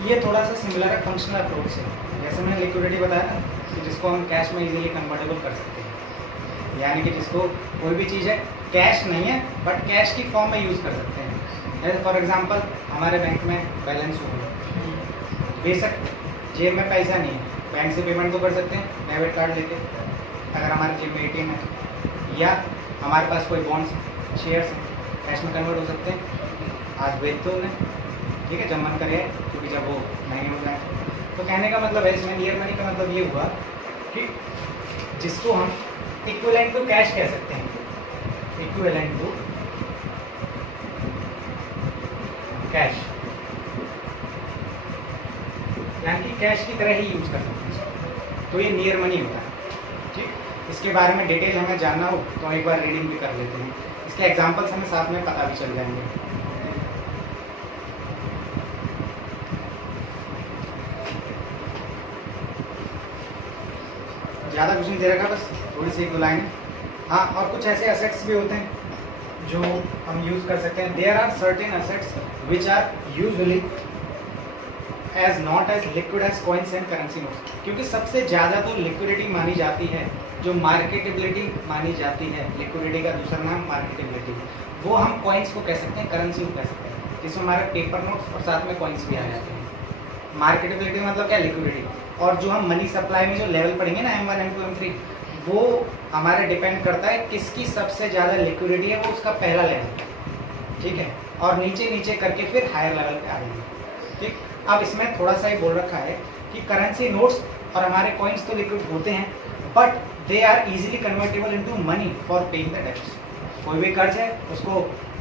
ये थोड़ा सा सिमिलर है फंक्शनल अप्रोच से। जैसे मैंने लिक्विडिटी बताया ना कि जिसको हम कैश में इजीली कन्वर्टेबल कर सकते हैं, यानी कि जिसको कोई भी चीज़ है कैश नहीं है बट कैश की फॉर्म में यूज़ कर सकते हैं। जैसे फॉर एग्जांपल हमारे बैंक में बैलेंस हो गया, बेशक जेब में पैसा नहीं है, बैंक से पेमेंट तो कर सकते हैं डेबिट कार्ड लेके, अगर हमारे जेब में ATM है, या हमारे पास कोई बॉन्ड्स शेयर्स कैश में कन्वर्ट हो सकते हैं। आज बेच दो उन्हें, ठीक है, जब मन करे, क्योंकि जब वो महंगे हो जाए। तो कहने का मतलब है इसमें नियर मनी का मतलब ये हुआ कि जिसको हम इक्विवेलेंट टू कैश कह सकते हैं, इक्विवेलेंट टू कैश, यानी कि कैश की तरह ही यूज कर सकते हैं। तो ये नियर मनी होता है। ठीक, इसके बारे में डिटेल हमें जानना हो तो हम एक बार रीडिंग भी कर लेते हैं, इसके एग्जांपल्स हमें साथ में पता भी चल जाएंगे। ज़्यादा कुछ नहीं दे रखा, बस थोड़ी सी एक दो लाइन। हाँ, और कुछ ऐसे असेट्स भी होते हैं जो हम यूज़ कर सकते हैं। There are certain assets which are usually as not as liquid as coins and currency notes, क्योंकि सबसे ज़्यादा तो लिक्विडिटी मानी जाती है, जो मार्केटेबिलिटी मानी जाती है, लिक्विडिटी का दूसरा नाम मार्केटेबिलिटी, वो हम कॉइन्स को कह सकते हैं, करेंसी को कह सकते हैं, जिसमें हमारे पेपर नोट्स और साथ में कॉइन्स भी आ जाते हैं। मार्केटेबिलिटी मतलब क्या, लिक्विडिटी। और जो हम मनी सप्लाई में जो लेवल पढ़ेंगे ना M1, M2, M3, वो हमारे डिपेंड करता है किसकी सबसे ज़्यादा लिक्विडिटी है, वो उसका पहला लेवल, ठीक है, और नीचे नीचे करके फिर हायर लेवल पे आ जाएंगे। ठीक, अब इसमें थोड़ा सा ही बोल रखा है कि करेंसी नोट्स और हमारे कॉइन्स तो लिक्विड होते हैं but they are easily convertible into money for paying the debts. कोई भी कर्ज है उसको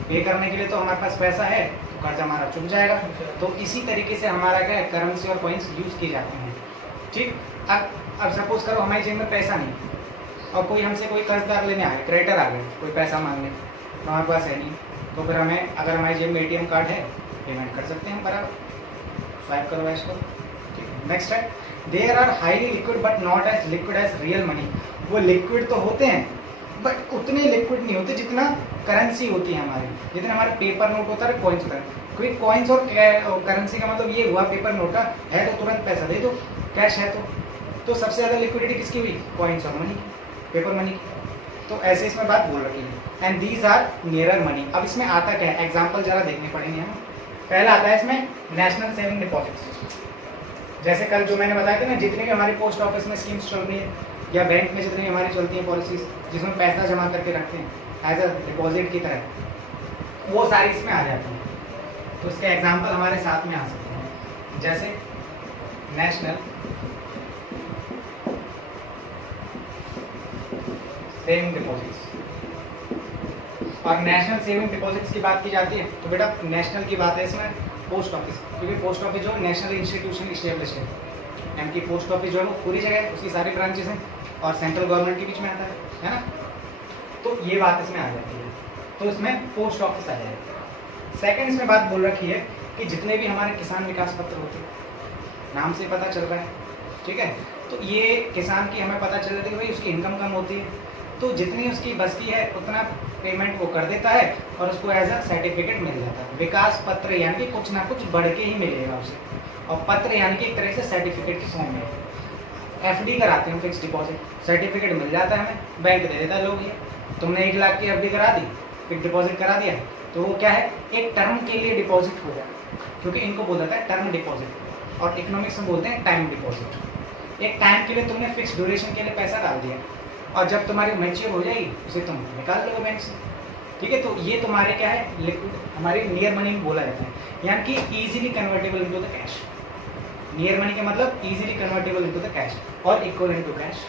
पे करने के लिए तो हमारे पास पैसा है, तो कर्ज हमारा चुक जाएगा। तो इसी तरीके से हमारा क्या है, करेंसी और कॉइन्स यूज़ किए जाते हैं। ठीक, अब सपोज करो हमारी जेब में पैसा नहीं और कोई हमसे कोई कर्जदार लेने आए, क्रेडिटर आ गए कोई पैसा मांगने, तो हमारे पास है नहीं, तो फिर हमें, अगर हमारी जेब में ATM कार्ड है, पेमेंट कर सकते हैं बराबर, स्वाइप करो ऐश करो। ठीक, नेक्स्ट है, there are highly liquid but not as liquid as real money. वो लिक्विड तो होते हैं बट उतने लिक्विड नहीं होते जितना करेंसी होती है हमारी, जितना हमारे पेपर नोट होता है, कॉइन्स होता है। क्योंकि कॉइन्स और करेंसी का मतलब ये हुआ, पेपर नोट का है तो तुरंत पैसा दे दो, कैश है तो सबसे ज़्यादा लिक्विडिटी किसकी हुई, कॉइन्स और मनी, पेपर मनी की। तो ऐसे इसमें बात बोल रखी है। And these are nearer money. अब इसमें आता क्या है, एग्जाम्पल जरा देखने पड़ेंगे हमें। पहला आता है इसमें नेशनल सेविंग डिपॉजिट्स। जैसे कल जो मैंने बताया था ना, जितनी भी हमारी पोस्ट ऑफिस में स्कीम्स चल रही है या बैंक में जितनी हमारी चलती हैं पॉलिसीज, जिसमें पैसा जमा करके रखते हैं एज अ डिपॉजिट की तरह, वो सारी इसमें आ जाती हैं। तो इसके एग्जाम्पल हमारे साथ में आ सकते हैं, जैसे नेशनल सेविंग डिपॉजिट्स। और नेशनल सेविंग डिपॉजिट्स की बात की जाती है तो बेटा नेशनल की बात है इसमें पोस्ट ऑफिस, क्योंकि पोस्ट ऑफिस जो नेशनल इंस्टीट्यूशन इस्टेब्लिश है, यानी कि पोस्ट ऑफिस जो है वो पूरी जगह है, उसकी सारी ब्रांचेस हैं और सेंट्रल गवर्नमेंट के बीच में आता है ना। तो ये बात इसमें आ जाती है, तो इसमें पोस्ट ऑफिस आ जाएगा। सेकंड इसमें बात बोल रखी है कि जितने भी हमारे किसान विकास पत्र होते हैं, नाम से पता चल रहा है, ठीक है, तो ये किसान की हमें पता चल जाता है कि भाई उसकी इनकम कम होती है, तो जितनी उसकी बचती है उतना पेमेंट वो कर देता है और उसको एज अ सर्टिफिकेट मिल जाता है। विकास पत्र यानी कि कुछ ना कुछ बढ़ के ही मिलेगा उसे, और पत्र यानी कि एक तरह से सर्टिफिकेट की फॉर्म में। FD कराते हैं, फिक्स डिपॉजिट, सर्टिफिकेट मिल जाता है हमें, बैंक दे देता है लोग। ये तुमने 1 लाख की FD करा दी, फिक्स डिपॉजिट करा दिया, तो वो क्या है, एक टर्म के लिए डिपॉजिट हो जाए, क्योंकि इनको बोला जाता है टर्म डिपॉजिट, और इकोनॉमिक्स में बोलते हैं टाइम डिपॉजिट। एक टाइम के लिए तुमने फिक्स ड्यूरेशन के लिए पैसा डाल दिया और जब तुम्हारी मैच्योर हो जाएगी उसे तुम निकाल लोगे बैंक से, ठीक है। तो ये तुम्हारे क्या है, लिक्विड, हमारी नियर मनी में बोला जाता है, यानी कि easily convertible into the cash. Near money का मतलब easily convertible into the cash और इक्वल टू कैश,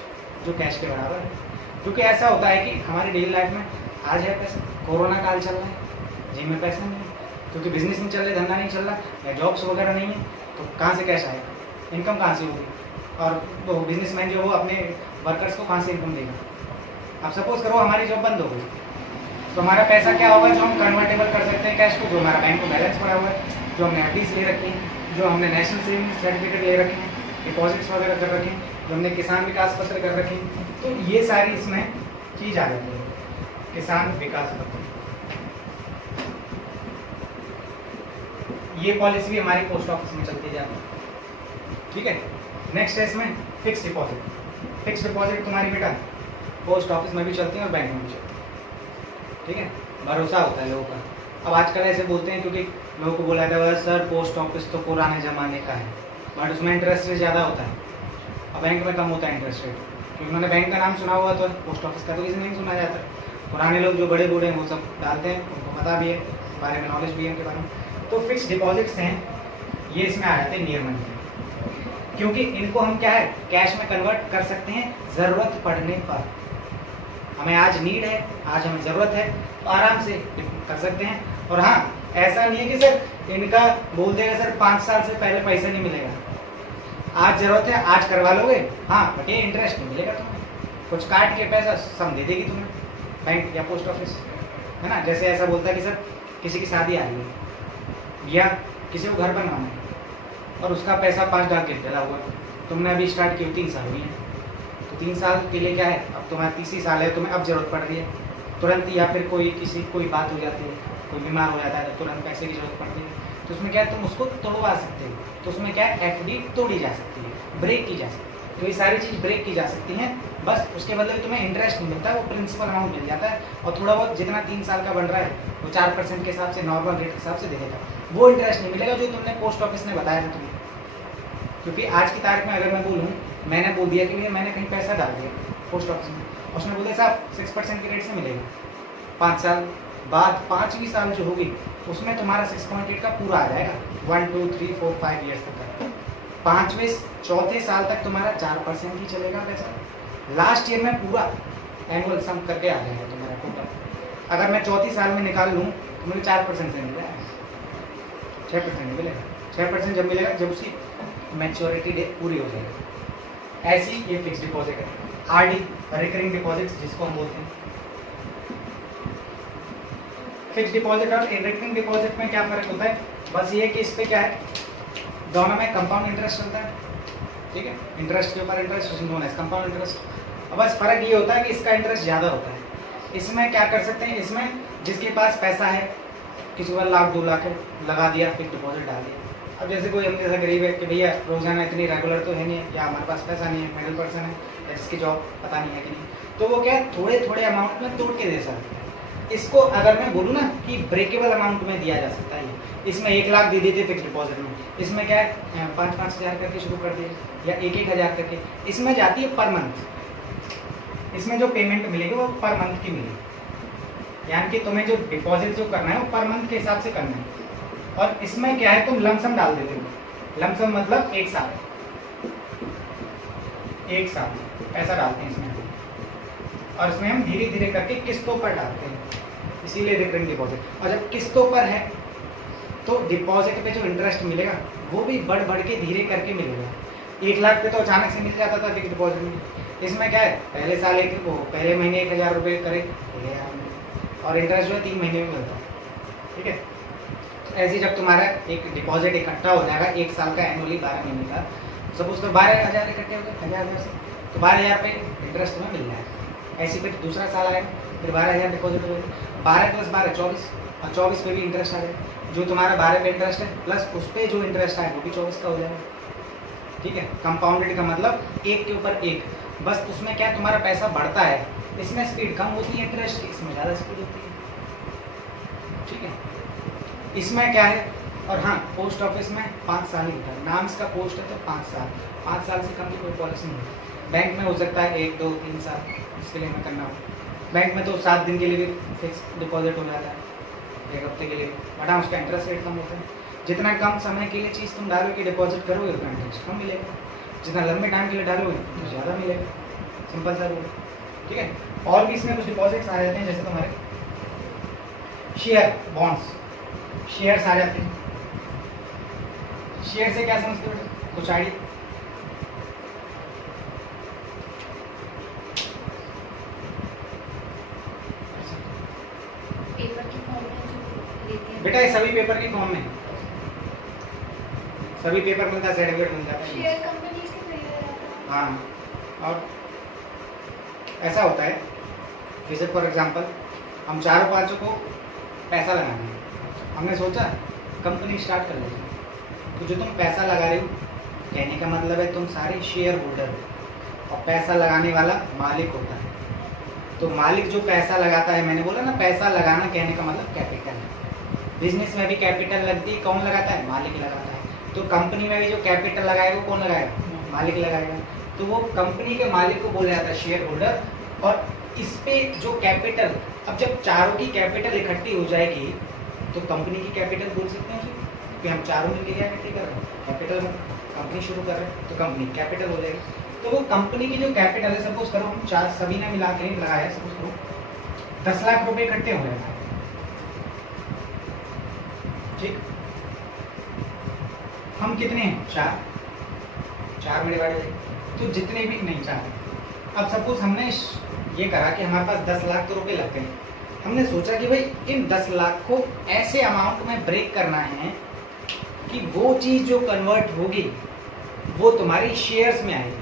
जो कैश के बराबर है। क्योंकि ऐसा होता है कि हमारी डेली लाइफ में आज है पैसा, कोरोना काल चल रहा है, जेब में पैसा नहीं है, क्योंकि बिजनेस नहीं चल रहा, धंधा नहीं चल रहा, या जॉब्स वगैरह नहीं है, तो कहाँ से कैश आएगा, इनकम कहाँ से होगी, और वो बिजनेसमैन जो वो अपने वर्कर्स को कहाँ से इनकम देगा। अब सपोज करो हमारी जॉब बंद हो गई, तो हमारा पैसा क्या होगा, जो हम कन्वर्टेबल कर सकते हैं कैश को, जो हमारा बैंक में बैलेंस पड़ा हुआ है, जो हमने FDs ले रखी हैं, जो हमने नेशनल सेविंग सर्टिफिकेट ले रखे हैं, डिपॉजिट्स वगैरह कर रखे हैं, जो हमने किसान विकास पत्र कर रखे हैं, तो ये सारी इसमें चीज आ जाती है, किसान विकास पत्र। ये पॉलिसी भी हमारी पोस्ट ऑफिस में चलती जाती है। ठीक है, नेक्स्ट है इसमें फिक्स डिपॉजिट। फिक्स डिपॉजिट तुम्हारी बेटा पोस्ट ऑफिस में भी चलती है और बैंक में भी चलती है। ठीक है, भरोसा होता है लोगों का। अब आजकल ऐसे बोलते हैं क्योंकि लोगों को बोला जाता है सर पोस्ट ऑफिस तो पुराने ज़माने का है, बट उसमें इंटरेस्ट रेट ज़्यादा होता है और बैंक में कम होता है इंटरेस्ट रेट। क्योंकि उन्होंने बैंक का नाम सुना हुआ तो पोस्ट ऑफिस का तो किसी नहीं सुना जाता। पुराने लोग जो बड़े बूढ़े हैं वो सब डालते हैं, उनको पता भी है, बारे में नॉलेज भी है उनके बारे में। तो फिक्स डिपॉजिट्स हैं ये इसमें आ जाते हैं नियर मनी में, क्योंकि इनको हम क्या है कैश में कन्वर्ट कर सकते हैं ज़रूरत पड़ने पर। हमें आज नीड है, आज हमें ज़रूरत है तो आराम से कर सकते हैं। और हाँ, ऐसा नहीं है कि सर इनका बोल देगा सर 5 साल से पहले पैसा नहीं मिलेगा। आज ज़रूरत है आज करवा लोगे, हाँ बट ये इंटरेस्ट नहीं मिलेगा तुम्हें, कुछ काट के पैसा सम दे देगी तुम्हें बैंक या पोस्ट ऑफिस, है ना। जैसे ऐसा बोलता है कि सर किसी की शादी आ रही है या किसी को घर बनवाना है और उसका पैसा 5 लाख गिर डला हुआ है, तुमने अभी स्टार्ट किया 3 साल हुई है, तो 3 साल के लिए क्या है, अब तुम्हारा तीसरी साल है, तुम्हें अब जरूरत पड़ रही है तुरंत, या फिर कोई बात हो जाती है, कोई बीमार हो जाता है तो तुरंत पैसे की जरूरत पड़ती है, तो उसमें क्या है तुम उसको तोड़वा सकते हो। तो उसमें क्या है एफडी तोड़ी जा सकती है, ब्रेक की जा सकती है। तो ये सारी चीज़ ब्रेक की जा सकती हैं, बस उसके बदले तुम्हें इंटरेस्ट नहीं मिलता, वो प्रिंसिपल अमाउंट मिल जाता है और थोड़ा बहुत जितना 3 साल का बन रहा है वो 4% के हिसाब से नॉर्मल रेट के हिसाब से दे देगा। वो इंटरेस्ट नहीं मिलेगा जो तुमने पोस्ट ऑफिस ने बताया था तुम्हें। क्योंकि आज की तारीख में अगर मैं बोलूँ, मैंने बोल दिया कि भैया मैंने कहीं पैसा डाल दिया पोस्ट ऑफिस में, उसने बोला साहब 6% के रेट से मिलेगा, 5 साल बाद 5वीं साल जो होगी उसमें तुम्हारा 6.8 का पूरा आ जाएगा, 1 2 3 4 5 ईयर्स तक का। 5वें 4थे साल तक तुम्हारा 4% ही चलेगा पैसा, लास्ट ईयर में पूरा एनुअल सम करके आ जाएगा तुम्हारा टोटल। अगर मैं 4थी साल में निकाल लूँ तो मुझे 4% से मिलेगा, 6% नहीं मिलेगा। 6% जब मिलेगा जब उसकी मैच्योरिटी डेट पूरी हो जाएगी। ऐसी ये फिक्स डिपॉजिट है। आरडी रिकरिंग डिपॉजिट्स जिसको हम बोलते हैं। फिक्स डिपॉजिट और रिकरिंग डिपॉजिट में क्या फर्क होता है, बस ये कि इस पर क्या है दोनों में कंपाउंड इंटरेस्ट चलता है। ठीक है, इंटरेस्ट के ऊपर इंटरेस्ट नोन है कंपाउंड इंटरेस्ट। अब बस फर्क ये होता है कि इसका इंटरेस्ट ज़्यादा होता है। इसमें क्या कर सकते हैं, इसमें जिसके पास पैसा है, किसी को 1 लाख 2 लाख लगा दिया, फिक्स डिपॉजिट डाल दिया। अब जैसे कोई हम जैसा गरीब है कि भैया रोजाना इतनी रेगुलर तो है नहीं, या हमारे पास पैसा नहीं है, मिडिल पर्सन है, या जिसकी जॉब पता नहीं है कि नहीं, तो वो क्या है थोड़े थोड़े अमाउंट में तोड़ के दे सकते हैं। इसको अगर मैं बोलूँ ना कि ब्रेकेबल अमाउंट में दिया जा सकता है, इसमें 1 लाख दे देते फिक्स डिपॉजिट में, इसमें क्या है 5-5 हज़ार करके शुरू कर दिए या 1-1 हज़ार करके, इसमें जाती है पर मंथ। इसमें जो पेमेंट मिलेगी वो पर मंथ की मिलेगी, यानी कि तुम्हें जो डिपॉजिट जो करना है वो पर मंथ के हिसाब से करना है। और इसमें क्या है तुम लमसम डाल देते हो, लमसम मतलब 1 साल पैसा डालते हैं इसमें, और इसमें हम धीरे धीरे करके किस्तों पर डालते हैं, इसीलिए रिकरिंग डिपॉजिट। और जब किस्तों पर है तो डिपॉजिट पे जो इंटरेस्ट मिलेगा वो भी बढ़ बढ़ के धीरे करके मिलेगा। 1 लाख पे तो अचानक से मिल जाता था फिक्स डिपॉजिट में, इसमें क्या है पहले साल पहले महीने 1,000 रुपये करे और इंटरेस्ट जो है 3 महीने में मिलता है। ठीक है, ऐसे जब तुम्हारा एक डिपॉजिट इकट्ठा हो जाएगा 1 साल का एनुअली 12 महीने का, सपोज कर 12,000 इकट्ठे हो गए 1,000 से, तो 12,000 रुपये इंटरेस्ट में मिल जाएगा। ऐसे फिर दूसरा साल आएगा, फिर 12,000 डिपॉजिट हो जाएगा, 12 + 12 24, और 24 पे भी इंटरेस्ट आ जाएगा। जो तुम्हारा 12 पे इंटरेस्ट है प्लस उस पर जो इंटरेस्ट आए वो भी 24 का हो जाएगा। ठीक है, कंपाउंडेड का मतलब एक के ऊपर एक, बस उसमें क्या तुम्हारा पैसा बढ़ता है, इसमें स्पीड कम होती है इंटरेस्ट की, इसमें ज़्यादा स्पीड होती है। ठीक है, इसमें क्या है, और हाँ पोस्ट ऑफिस में 5 साल ही होता है, नाम इसका पोस्ट है तो 5 साल से कम की कोई पॉलिसी नहीं है। बैंक में हो सकता है 1 2 3 साल, इसके लिए हमें करना हो। बैंक में तो 7 दिन के लिए भी फिक्स डिपॉजिट हो जाता है, 1 हफ्ते के लिए भी, बट हाँ उसका इंटरेस्ट रेट कम होता है। जितना कम समय के लिए चीज़ तुम डालोगे डिपॉजिट करोगे उतना इंटरेस्ट कम मिलेगा, जितना लंबे टाइम के लिए डालोगे तो ज़्यादा मिलेगा। सिंपल सा रूल। ठीक है, और भी इसमें कुछ डिपॉजिट्स आ जाते हैं, जैसे तुम्हारे शेयर बॉन्ड्स, शेयर्स आ जाते हैं। शेयर से क्या समझते हो, कुछ आइडिया? पेपर की फॉर्म में जो लेते हैं बेटा ये सभी पेपर की फॉर्म में, सभी पेपर मिलता है, सर्टिफिकेट मिल जाता है। शेयर कंपनी से खरीदा जाता है। हाँ, और ऐसा होता है जैसे फॉर एग्जांपल हम 4-5 को पैसा लगाना है, हमने सोचा कंपनी स्टार्ट कर लेते हो। तो जो तुम पैसा लगा रहे हो, कहने का मतलब है तुम सारे शेयर होल्डर हो और पैसा लगाने वाला मालिक होता है। तो मालिक जो पैसा लगाता है, मैंने बोला ना पैसा लगाना कहने का मतलब कैपिटल है। बिजनेस में भी कैपिटल लगती है, कौन लगाता है? मालिक लगाता है। तो कंपनी में भी जो कैपिटल लगाएगा वो कौन लगाएगा? मालिक लगाएगा। तो वो कंपनी के मालिक को बोला जाता है शेयर होल्डर। और इस पे जो कैपिटल, अब जब चारों की कैपिटल इकट्ठी हो जाएगी तो कंपनी की कैपिटल बोल सकते हैं कि हम चारों मिलकर क्या इकट्ठी कर रहे हैं? कैपिटल में कंपनी शुरू कर रहे हैं तो कंपनी कैपिटल हो जाएगी। तो वो कंपनी की जो कैपिटल है, सपोज करो हम चार सभी ने मिला के लगाया, सपोज करो 10 लाख रुपए इकट्ठे हो रहे हैं, ठीक। हम कितने हैं? चार में डिवाइड हो, तो जितने भी नहीं, चार। अब सपोज हमने ये करा कि हमारे पास 10 लाख रुपए लग गए। हमने सोचा कि भाई इन 10 लाख को ऐसे अमाउंट में ब्रेक करना है कि वो चीज जो कन्वर्ट होगी वो तुम्हारी शेयर्स में आएगी।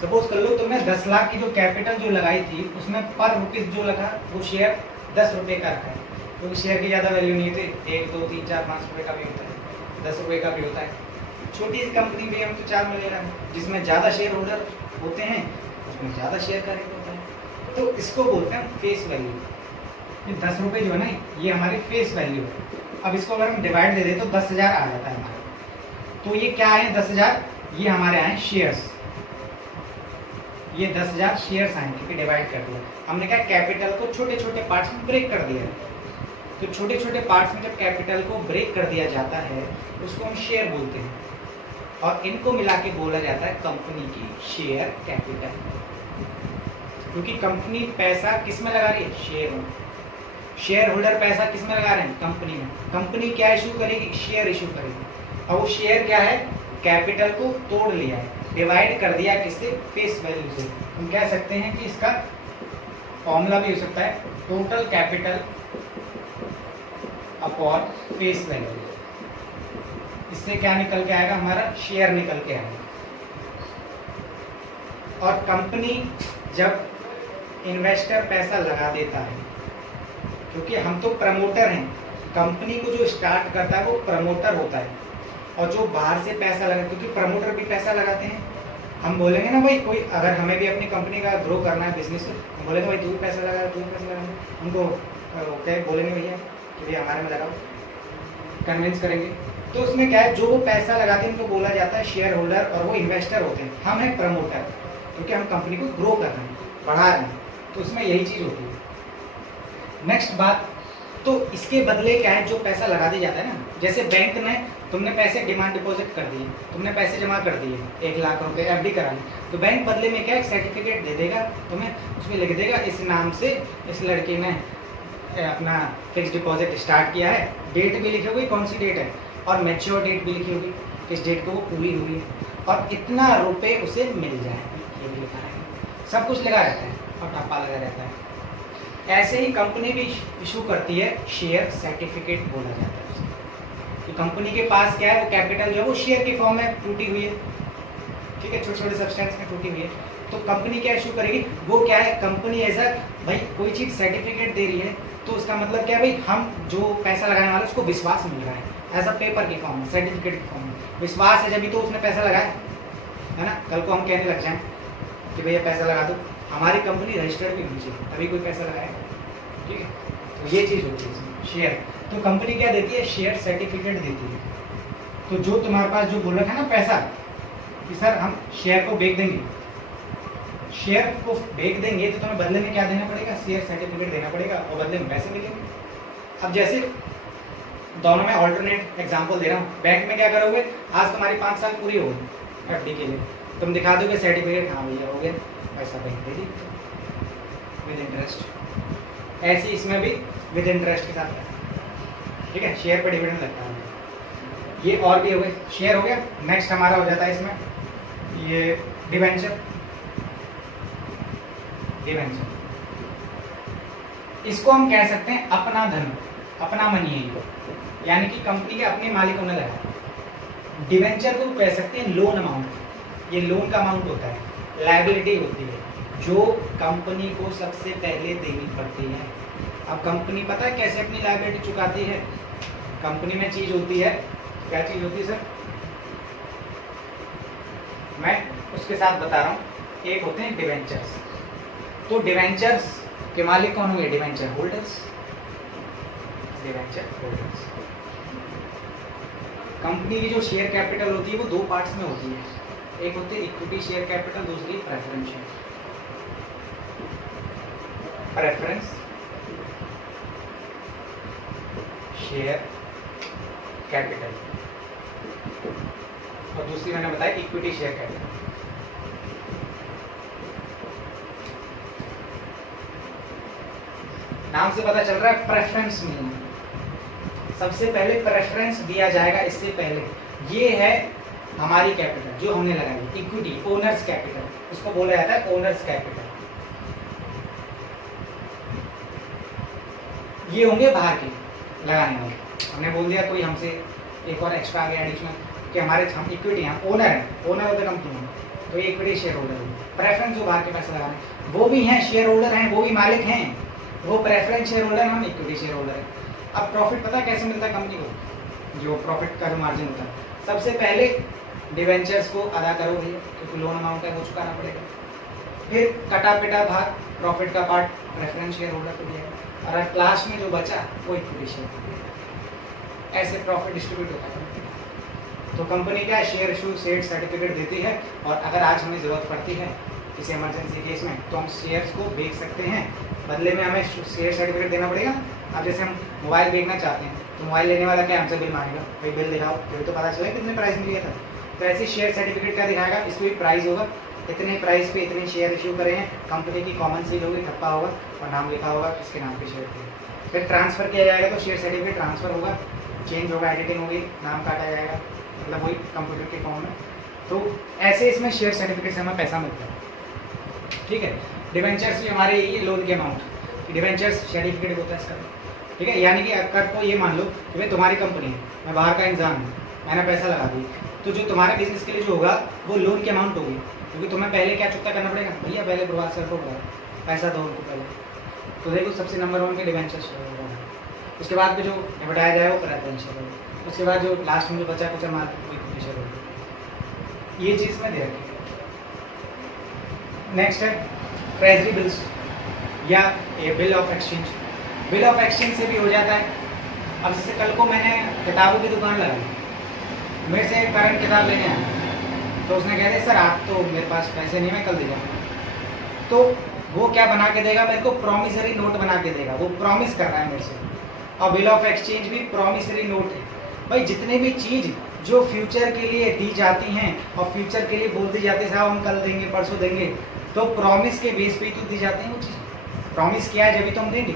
सपोज कर लो तुमने 10 लाख की जो कैपिटल जो लगाई थी उसमें पर रुपीज जो लगा वो शेयर 10 रुपए का रखा है, क्योंकि शेयर की ज़्यादा वैल्यू नहीं थी, 1 2 3 4 5 रुपए का भी होता है, 10 रुपए का भी होता है। छोटी कंपनी भी हम तो 4 में ले रहे हैं, जिसमें ज़्यादा शेयर होल्डर होते हैं उसमें ज़्यादा शेयर का रेट होता है। तो इसको बोलते हैं फेस वैल्यू। ये 10 रुपये जो है ना, ये हमारी फेस वैल्यू है। अब इसको अगर हम डिवाइड दे दें तो 10,000 आ जाता है हमारा। तो ये क्या है? 10,000 ये हमारे आए शेयर्स। ये 10,000 शेयर्स आए क्योंकि डिवाइड कर दिया हमने। क्या कैपिटल को छोटे छोटे पार्ट्स में ब्रेक कर दिया है। तो छोटे छोटे पार्ट्स में जब कैपिटल को ब्रेक कर दिया जाता है उसको हम शेयर बोलते हैं, और इनको मिला के बोला जाता है कंपनी की शेयर कैपिटल। क्योंकि कंपनी पैसा किस में लगा रही है? शेयर में। शेयर होल्डर पैसा किस में लगा रहे हैं? कंपनी में। कंपनी क्या इशू करेगी? शेयर इशू करेगी। और वो शेयर क्या है? कैपिटल को तोड़ लिया है, डिवाइड कर दिया किससे? फेस वैल्यू से। हम कह सकते हैं कि इसका फॉर्मूला भी हो सकता है total capital upon face value. इससे क्या निकल के आएगा? हमारा शेयर निकल के आएगा। और कंपनी जब इन्वेस्टर पैसा लगा देता है, क्योंकि हम तो प्रमोटर हैं, कंपनी को जो स्टार्ट करता है वो प्रमोटर होता है, और जो बाहर से पैसा लगा, क्योंकि प्रमोटर भी पैसा लगाते हैं। हम बोलेंगे ना भाई, कोई अगर हमें भी अपनी कंपनी का ग्रो करना है बिजनेस, हम बोलेंगे भाई तू भी पैसा लगा, तू भी पैसा लगा, उनको क्या बोलेंगे भैया कि भाई हमारे में लगाओ, कन्विंस करेंगे। तो उसमें क्या है, जो वो पैसा लगाते हैं उनको बोला जाता है शेयर होल्डर, और वो इन्वेस्टर होते हैं। हम हैं प्रमोटर, क्योंकि हम कंपनी को ग्रो कर रहे हैं, बढ़ा रहे हैं। तो उसमें यही चीज़ होती है। नेक्स्ट बात, तो इसके बदले क्या है, जो पैसा लगा दिया जाता है ना, जैसे बैंक में तुमने पैसे डिमांड डिपॉजिट कर दिए, तुमने पैसे जमा कर दिए 1 लाख रुपए एफडी करा ली, तो बैंक बदले में क्या एक सर्टिफिकेट दे देगा तुम्हें, उसमें लिख देगा इस नाम से इस लड़के ने अपना फिक्स डिपॉजिट स्टार्ट किया है, डेट भी लिखी होगी कौन सी डेट है, और मैच्योर डेट भी लिखी होगी किस डेट को वो पूरी हुई है, और इतना रुपए उसे मिल जाए, ये भी लिखा है। सब कुछ लगा रहता है और ठप्पा लगा रहता है। ऐसे ही कंपनी भी इशू करती है शेयर सर्टिफिकेट, बोला जाता है उसे। कि कंपनी के पास क्या है, वो कैपिटल जो है वो शेयर के फॉर्म में टूटी हुई है, ठीक है, छोटे छोटे सब्सटेंस में टूटी हुई है। तो कंपनी क्या इशू करेगी, वो क्या है, कंपनी ऐसा भाई कोई चीज़ सर्टिफिकेट दे रही है तो उसका मतलब क्या है भाई, हम जो पैसा लगाने वाला उसको विश्वास मिल रहा है एज अ पेपर के फॉर्म में, सर्टिफिकेट के फॉर्म में। विश्वास है जब तो उसने पैसा लगाया है ना। कल को हम कहने लग जाएं कि भैया पैसा लगा दो, हमारी कंपनी रजिस्टर्ड भी होनी चाहिए तभी कोई पैसा लगाएगा, ठीक है। तो ये चीज़ होती है इसमें शेयर। तो कंपनी क्या देती है, शेयर सर्टिफिकेट देती है। तो जो तुम्हारे पास जो बोल रखा है ना पैसा कि सर हम शेयर को बेच देंगे, शेयर को बेच देंगे तो तुम्हें बदले में क्या देना पड़ेगा, शेयर सर्टिफिकेट देना पड़ेगा, और बदले में पैसे मिलेंगे। अब जैसे दोनों में ऑल्टरनेट एग्जांपल दे रहा हूँ, बैंक में क्या करोगे, आज तुम्हारी 5 साल पूरी हो गई एफडी के लिए, तुम दिखा दोगे सर्टिफिकेट, हाँ भैया हो गया, पैसा bank they the with interest. ऐसे इसमें भी विद इंटरेस्ट के साथ पैसा, ठीक है, शेयर पर डिविडेंड लगता है। ये और भी हो गए, शेयर हो गया। नेक्स्ट हमारा हो जाता है इसमें ये डिवेंचर। डिवेंचर इसको हम कह सकते हैं अपना धन, अपना मनी है, यानी कि कंपनी के अपने मालिकों ने लगाया। डिवेंचर को कह सकते हैं लोन अमाउंट, ये लोन का अमाउंट होता है, लायबिलिटी होती है जो कंपनी को सबसे पहले देनी पड़ती है। अब कंपनी पता है कैसे अपनी लायबिलिटी चुकाती है, कंपनी में चीज होती है, क्या चीज होती है सर? मैं उसके साथ बता रहा हूँ। एक होते हैं डिवेंचर्स। तो डिवेंचर्स के मालिक कौन होंगे? Debenture holders. Debenture holders. Company की जो शेयर कैपिटल होती है वो दो पार्ट्स में होती है, एक होती है इक्विटी शेयर कैपिटल, दूसरी preference share. Preference share capital और दूसरी मैंने बताया इक्विटी शेयर कैपिटल। नाम से पता चल रहा है प्रेफरेंस मिलना। सबसे पहले प्रेफरेंस दिया जाएगा, इससे पहले ये है हमारी कैपिटल जो हमने लगाई, इक्विटी, ओनर्स कैपिटल, उसको बोला जाता है ओनर्स कैपिटल। ये होंगे बाहर के लगाने वाले। हमने बोल दिया कोई हमसे एक और एक्स्ट्रा आ गया एडिशनल कि हमारे हम इक्विटी हैं, ओनर हैं, ओनर ऑफ द कंपनी हैं, तो ये इक्विटी शेयर होल्डर होंगे। प्रेफरेंस जो बाहर के पैसे लगा रहे हैं वो भी हैं, शेयर होल्डर हैं, वो भी मालिक हैं, वो प्रेफरेंस शेयर होल्डर, हम इक्विटी शेयर होल्डर हैं। अब प्रॉफिट पता कैसे मिलता है कंपनी को? जो प्रॉफिट का जो मार्जिन होता है, सबसे पहले डिवेंचर्स को अदा करो भैया, क्योंकि लोन अमाउंट है वो चुकाना पड़ेगा। फिर कटा पिटा भाग प्रॉफिट का पार्ट प्रेफरेंस शेयर होल्डर को दिया, और लास्ट में जो बचा वो इक्विटी शेयर को दिया। ऐसे प्रॉफिट डिस्ट्रीब्यूट होता है। तो कंपनी क्या शेयर इशू शेयर सर्टिफिकेट देती है, और अगर आज हमें ज़रूरत पड़ती है किसी इमरजेंसी केस में तो हम शेयर्स को बेच सकते हैं, बदले में हमें शेयर सर्टिफिकेट देना पड़ेगा। अब जैसे हम मोबाइल बेचना चाहते हैं तो मोबाइल लेने वाला क्या हमसे बिल मांगेगा, भाई बिल दिखाओ, फिर तो पता चलेगा कितने प्राइस में लिया था। तो ऐसे शेयर सर्टिफिकेट क्या दिखाएगा, इसको भी प्राइस होगा, इतने प्राइस पे इतने शेयर इशू करे हैं, कंपनी की कॉमन सील होगी, ठप्पा होगा और नाम लिखा होगा किसके नाम पे शेयर थे। फिर ट्रांसफ़र किया जाएगा तो शेयर सर्टिफिकेट ट्रांसफ़र होगा, चेंज होगा, एडिटिंग होगी, नाम काटा जाएगा, मतलब वही कंप्यूटर के फॉर्म में। तो ऐसे इसमें शेयर सर्टिफिकेट से हमें पैसा मिलता है। ठीक है, डिवेंचर्स भी हमारे ये लोन के अमाउंट, डिवेंचर्स सर्टिफिकेट होता है इसका। ठीक है, यानी कि अगर को ये मान लो कि भाई तुम्हारी कंपनी है, मैं बाहर का इंसान हूँ, मैंने पैसा लगा दी, तो जो तुम्हारे बिजनेस के लिए जो होगा वो लोन की अमाउंट होगी, क्योंकि तुम्हें पहले क्या चुकता करना पड़ेगा, भैया पहले प्रभात सर को पैसा दो उनको पहले। तो देखो सबसे नंबर 1 के डिवेंचर्स होगा, उसके बाद भी जो निपटाया जाए वो प्रेफरेंस शेयर होगा, उसके बाद जो लास्ट में जो बचा कुछ माल वो इक्विटी शेयर होगा। ये चीज़ में दे रखी। नेक्स्ट है ट्रेजरी बिल्स या bill of exchange. Bill of exchange से भी हो जाता है। अब जैसे कल को मैंने किताबों की दुकान लगाई, मेरे से करंट किताब लेने आया, तो उसने कह दिया सर आप तो मेरे पास पैसे नहीं, मैं कल दे जाऊँगा। तो वो क्या बना के देगा मेरे को, प्रॉमिसरी नोट बना के देगा, वो प्रॉमिस कर रहा है मेरे से। और बिल ऑफ एक्सचेंज भी प्रॉमिसरी नोट है। भाई जितने भी चीज़ जो फ्यूचर के लिए दी जाती हैं और फ्यूचर के लिए बोल दी जाती है साहब हम कल देंगे परसों देंगे, तो प्रॉमिस के बेस पे ही तो दी जाती हैं वो चीज़। प्रॉमिस किया है जब भी तो हम देंगे,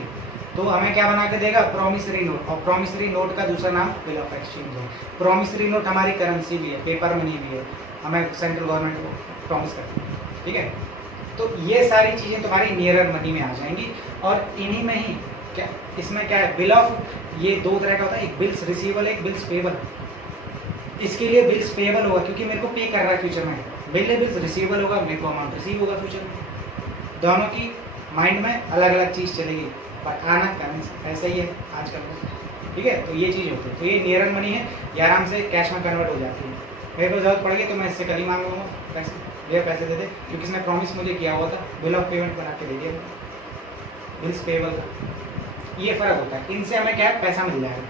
तो हमें क्या बना के देगा, प्रॉमिसरी नोट। और प्रॉमिसरी नोट का दूसरा नाम बिल ऑफ एक्सचेंज है। प्रॉमिसरी नोट हमारी करेंसी भी है, पेपर मनी भी है, हमें सेंट्रल गवर्नमेंट को प्रॉमिस करती है। ठीक है, तो ये सारी चीज़ें तुम्हारी नियरर मनी में आ जाएंगी। और इन्हीं में ही क्या इसमें क्या है, बिल ऑफ, ये दो तरह का होता है, एक बिल्स रिसीवेबल, एक बिल्स पेबल। इसके लिए बिल्स पेबल होगा क्योंकि मेरे को पे कर रहा है फ्यूचर में, बिल्स रिसीवेबल होगा, मेरे को अमाउंट रिसीव होगा फ्यूचर में। दोनों की माइंड में अलग अलग चीज़ चलेगी, पर आना करेंसी ऐसा ही है आजकल। ठीक है, तो ये चीज़ होती है। तो ये नियरर मनी है, ये आराम से कैश में कन्वर्ट हो जाती है। मेरे को जरूरत पड़ेगी तो मैं इससे कल ही मांग लूँगा पैसे, भैया पैसे दे दे, क्योंकि इसने प्रॉमिस मुझे किया हुआ था, बिल ऑफ पेमेंट बना के दे दिया, बिल्स पेबल का। ये फ़र्क होता है, इनसे हमें क्या पैसा मिल जाएगा।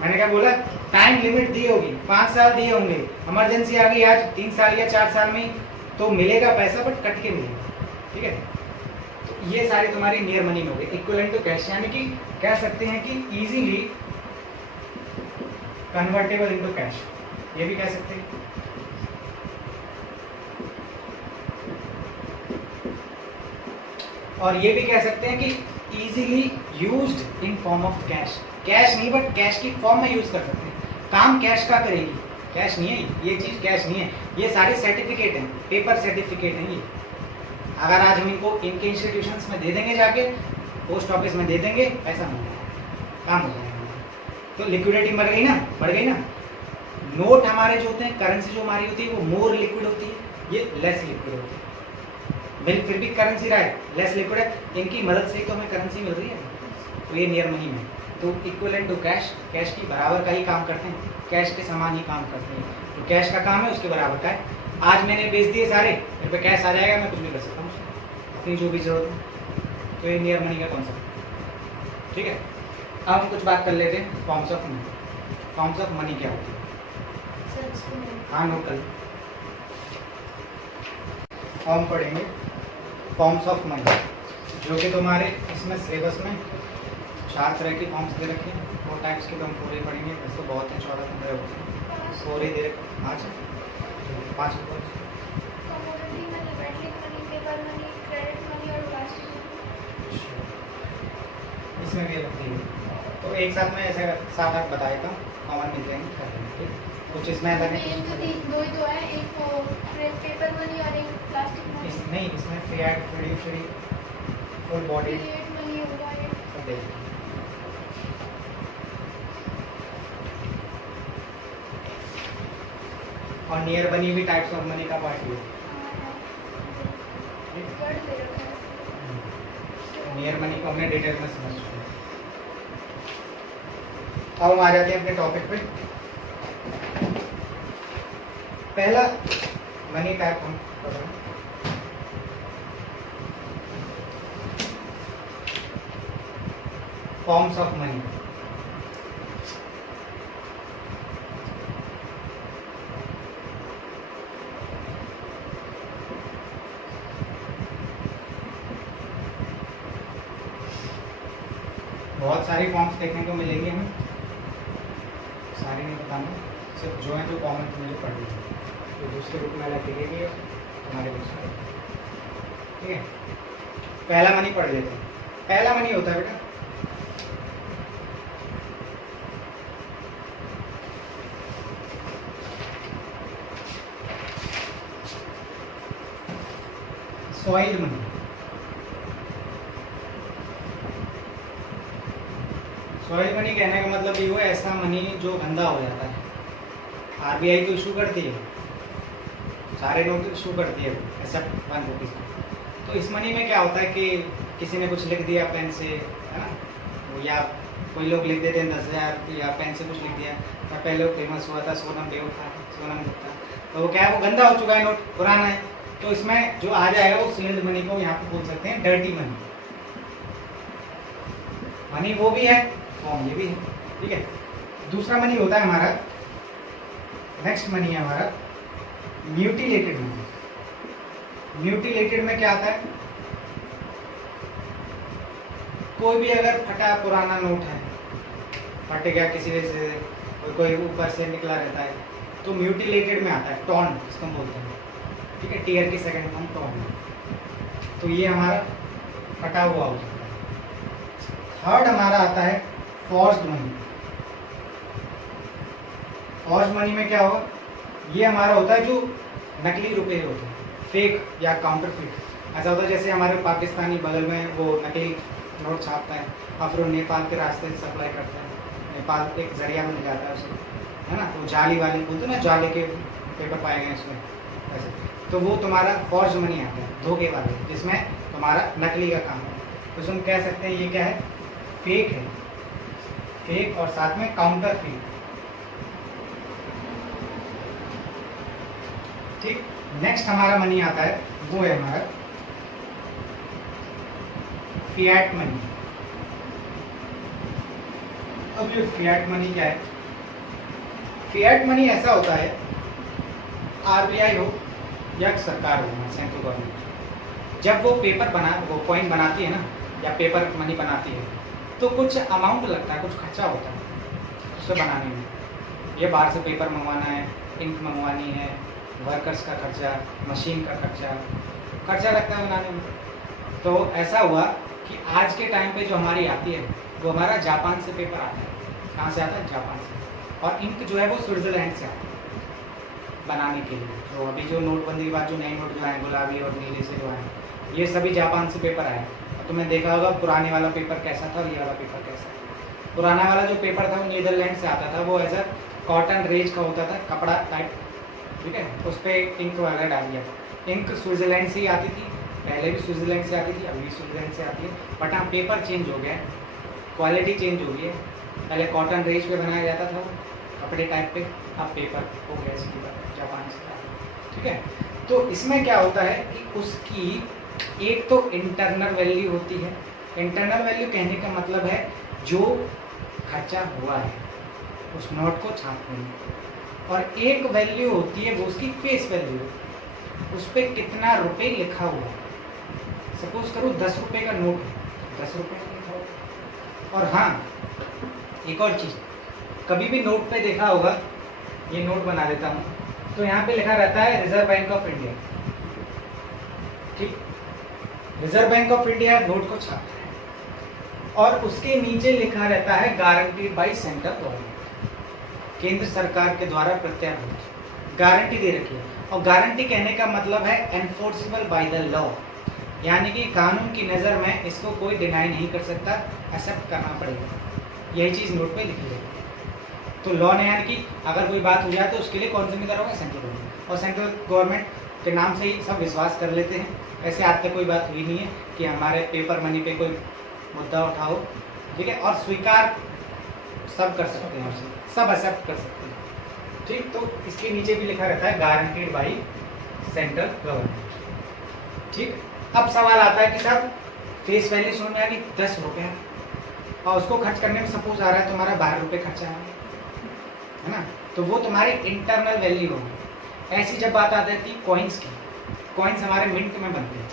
मैंने क्या बोला, टाइम लिमिट दी होगी, 5 साल दिए होंगे, इमरजेंसी आ गई आज 3 साल या 4 साल में, तो मिलेगा पैसा बट कट के मिलेगा। ठीक है, तो ये सारी तुम्हारी नियर मनी में हो गई, इक्विवेलेंट टू कैश, यानी कि कह सकते हैं कि इजीली कन्वर्टेबल इनटू कैश, ये भी कह सकते हैं। और ये भी कह सकते हैं कि easily used in form of cash, cash नहीं बट कैश की फॉर्म में यूज कर सकते हैं। काम कैश का करेगी, कैश नहीं है ये चीज़, कैश नहीं है, ये सारे सर्टिफिकेट हैं, पेपर सर्टिफिकेट हैं ये। अगर आज हम इनको इनके इंस्टीट्यूशंस में दे देंगे, जाके पोस्ट ऑफिस में दे देंगे, पैसा मिल जाएगा, काम हो जाएगा। तो लिक्विडिटी बढ़ गई ना, बढ़ गई ना। नोट हमारे जो होते हैं, करेंसी जो हमारी होती है वो मोर लिक्विड होती है, ये लेस लिक्विड होती है। बिल फिर भी करेंसी रहा है, लेस लिक्विड है, इनकी मदद से ही तो हमें करेंसी मिल रही है। तो ये नियर मनी में तो इक्विवेलेंट टू कैश, कैश की बराबर का ही काम करते हैं, कैश के समान ही काम करते हैं। तो कैश का काम है उसके बराबर का है। आज मैंने बेच दिए सारे, मेरे पे कैश आ जाएगा, मैं कुछ भी कर सकता हूँ अपनी जो भी जरूरत है। तो ये नियर मनी का कॉन्सेप्ट। ठीक है, अब हम कुछ बात कर लेते हैं forms of money. Forms of money क्या होती है? सर इसको नहीं। हाँ, नोट कर। हम पढ़ेंगे फॉर्म्स ऑफ मनी, जो कि तुम्हारे इसमें सिलेबस में 4 तरह की फॉर्म्स दे रखे हैं। 4 टाइप्स के तो हम पूरे पढ़ेंगे, वैसे तो बहुत हैं, 14-15 होते हैं, पूरे दे रखे 5 कमोडिटी मनी, वेंडलिंग money, paper money, credit money और प्लास्टिक मनी। इसमें भी अलग दी है। तो एक साथ में ऐसे 7-8 बता देता हूँ, कॉमन मिल जाएंगे, कर लेंगे। ठीक, कुछ इसमें अलग है, ये तो दो ही तो है, एक वो पेपर मनी और एक प्लास्टिक मनी। नहीं, इसमें fiat, fiduciary, full body credit money होगा ये। सब देखेंगे। और नियर मनी भी टाइप्स ऑफ मनी का पार्ट ही है। वर्ड दे रखा है। नियर मनी को हमने डिटेल में समझ चुके हैं। अब हम आ जाते हैं अपने टॉपिक पे। पहला मनी टाइप हम पढ़ रहे हैं, फॉर्म्स ऑफ मनी। बहुत सारी फॉर्म्स देखने को मिलेंगी हमें, सारी नहीं बताऊंगा, सिर्फ जो है जो कॉमन मुझे पढ़ ली है, तो दूसरे बुक में अलग लिखेगी हमारे बुक में। ठीक है, पहला मनी पढ़ लेते हैं। पहला मनी होता है बेटा सॉइल मनी। सॉइल मनी कहने का मतलब ये हुआ ऐसा मनी जो गंदा हो जाता है। आरबीआई तो इशू करती है, सारे नोट इशू करती है एक्सेप्ट 1 रुपीज़। तो इस मनी में क्या होता है कि किसी ने कुछ लिख दिया पेन से, है ना, या कोई लोग लिख देते हैं 10,000 या पेन से कुछ लिख दिया। या पहले फेमस हुआ था सोनम देव था, सोनम गुप्ता, तो वो क्या है, वो गंदा हो चुका है, नोट पुराना है। तो इसमें जो आ जाएगा वो सील्ड मनी को यहाँ पे बोल सकते हैं डर्टी मनी। मनी वो भी है, फॉर्म ये भी है। ठीक है, दूसरा मनी होता है हमारा, नेक्स्ट मनी है हमारा म्यूटिलेटेड मनी। म्यूटिलेटेड में क्या आता है, कोई भी अगर फटा पुराना नोट है, फट गया किसी वजह से, कोई ऊपर से निकला रहता है, तो म्यूटिलेटेड में आता है, टॉर्न इसको बोलते हैं। ठीक है, टीयर की सेकंड फॉर्म टॉर्न। तो ये हमारा फटा हुआ हो सकता है। थर्ड हमारा आता है फॉर्ज्ड मनी। फॉर्ज्ड मनी में क्या होगा, ये हमारा होता है जो नकली रुपए होते हैं, फेक या काउंटरफिट। ऐसा होता है जैसे हमारे पाकिस्तानी बगल में वो नकली नोट छापता है और फिर वो नेपाल के रास्ते से सप्लाई करता है, नेपाल एक जरिया मिल जाता है उसे, है ना। तो जाली वाली बोलते हैं ना, जाली के पेपर पाए गए इसमें ऐसे, तो वो तुम्हारा फॉर्ज मनी आता है, धोखे वाले, जिसमें तुम्हारा नकली का काम है। तो तुम कह सकते हैं ये क्या है, फेक है, फेक और साथ में काउंटरफिट। ठीक, नेक्स्ट हमारा मनी आता है, वो है हमारा फिएट मनी। अब ये फिएट मनी क्या है, फिएट मनी ऐसा होता है, आरबीआई हो या सरकार हो, सेंट्रल गवर्नमेंट, जब वो पेपर वो कॉइन बनाती है ना, या पेपर मनी बनाती है, तो कुछ अमाउंट लगता है, कुछ खर्चा होता है उसे बनाने में। ये बाहर से पेपर मंगवाना है, इंक मंगवानी है, वर्कर्स का खर्चा, मशीन का खर्चा लगता है बनाने में। तो ऐसा हुआ कि आज के टाइम पे जो हमारी आती है, वो हमारा जापान से पेपर आता है। कहाँ से आता है, जापान से। और इंक जो है वो स्विट्जरलैंड से आता है बनाने के लिए। तो अभी जो नोटबंदी के बाद जो नए नोट जो आए, गुलाबी और नीले से जो आए, ये सभी जापान से पेपर आए। और तुमने देखा होगा पुराने वाला पेपर कैसा था और ये वाला पेपर कैसा है। पुराना वाला जो पेपर था वो नीदरलैंड से आता था, वो ऐसा कॉटन रेज का होता था, कपड़ा टाइप, ठीक है, उस पर इंक वगैरह डाल दिया। इंक स्विट्जरलैंड से ही आती थी, पहले भी स्विट्जरलैंड से आती थी, अभी भी स्विट्जरलैंड से आती है। बट हाँ, पेपर चेंज हो गया है, क्वालिटी चेंज हो गई है, पहले कॉटन रेज पे बनाया जाता था वो कपड़े टाइप पे, अब पेपर हो गया इसकी बात जापान से। ठीक है, तो इसमें क्या होता है कि उसकी एक तो इंटरनल वैल्यू होती है। इंटरनल वैल्यू कहने का मतलब है जो खर्चा हुआ है उस नोट को छापने में, और एक वैल्यू होती है वो उसकी फेस वैल्यू, उस पर कितना रुपए लिखा हुआ है। सपोज करो 10 रुपये का नोट है, 10 रुपये लिखा हुआ। और हाँ, एक और चीज़, कभी भी नोट पे देखा होगा, ये नोट बना देता हूँ, तो यहाँ पे लिखा रहता है रिजर्व बैंक ऑफ इंडिया। ठीक, reserve bank of India note को छापता है और उसके नीचे लिखा रहता है गारंटीड बाय सेंट्रल गवर्नमेंट, केंद्र सरकार के द्वारा प्रत्याभूत, गारंटी दे रखी है। और गारंटी कहने का मतलब है एनफोर्सेबल बाय द लॉ, यानी कि कानून की नज़र में इसको कोई डिनाई नहीं कर सकता, एक्सेप्ट करना पड़ेगा। यही चीज़ नोट पे लिखी है। तो लॉ ने यानी कि अगर कोई बात हो जाए तो उसके लिए कौन जिम्मेदार होगा? Central government. और सेंट्रल गवर्नमेंट के नाम से ही सब विश्वास कर लेते हैं। ऐसे आज तक कोई बात हुई नहीं है कि हमारे पेपर मनी पे कोई मुद्दा उठाओ, ठीक है, और स्वीकार सब कर सकते हैं, उसे सब एक्सेप्ट कर सकते हैं। ठीक, तो इसके नीचे भी लिखा रहता है गारंटीड बाई सेंट्रल गवर्नमेंट। ठीक, अब सवाल आता है कि साहब फेस वैल्यू समझ में आ गई 10 रुपये, और उसको खर्च करने में सपोज आ रहा है तुम्हारा 12 रुपये खर्चा है ना, तो वो तुम्हारी इंटरनल वैल्यू होगी। ऐसी जब बात आ जाती है कॉइन्स की, कॉइन्स हमारे मिंट में बनते हैं,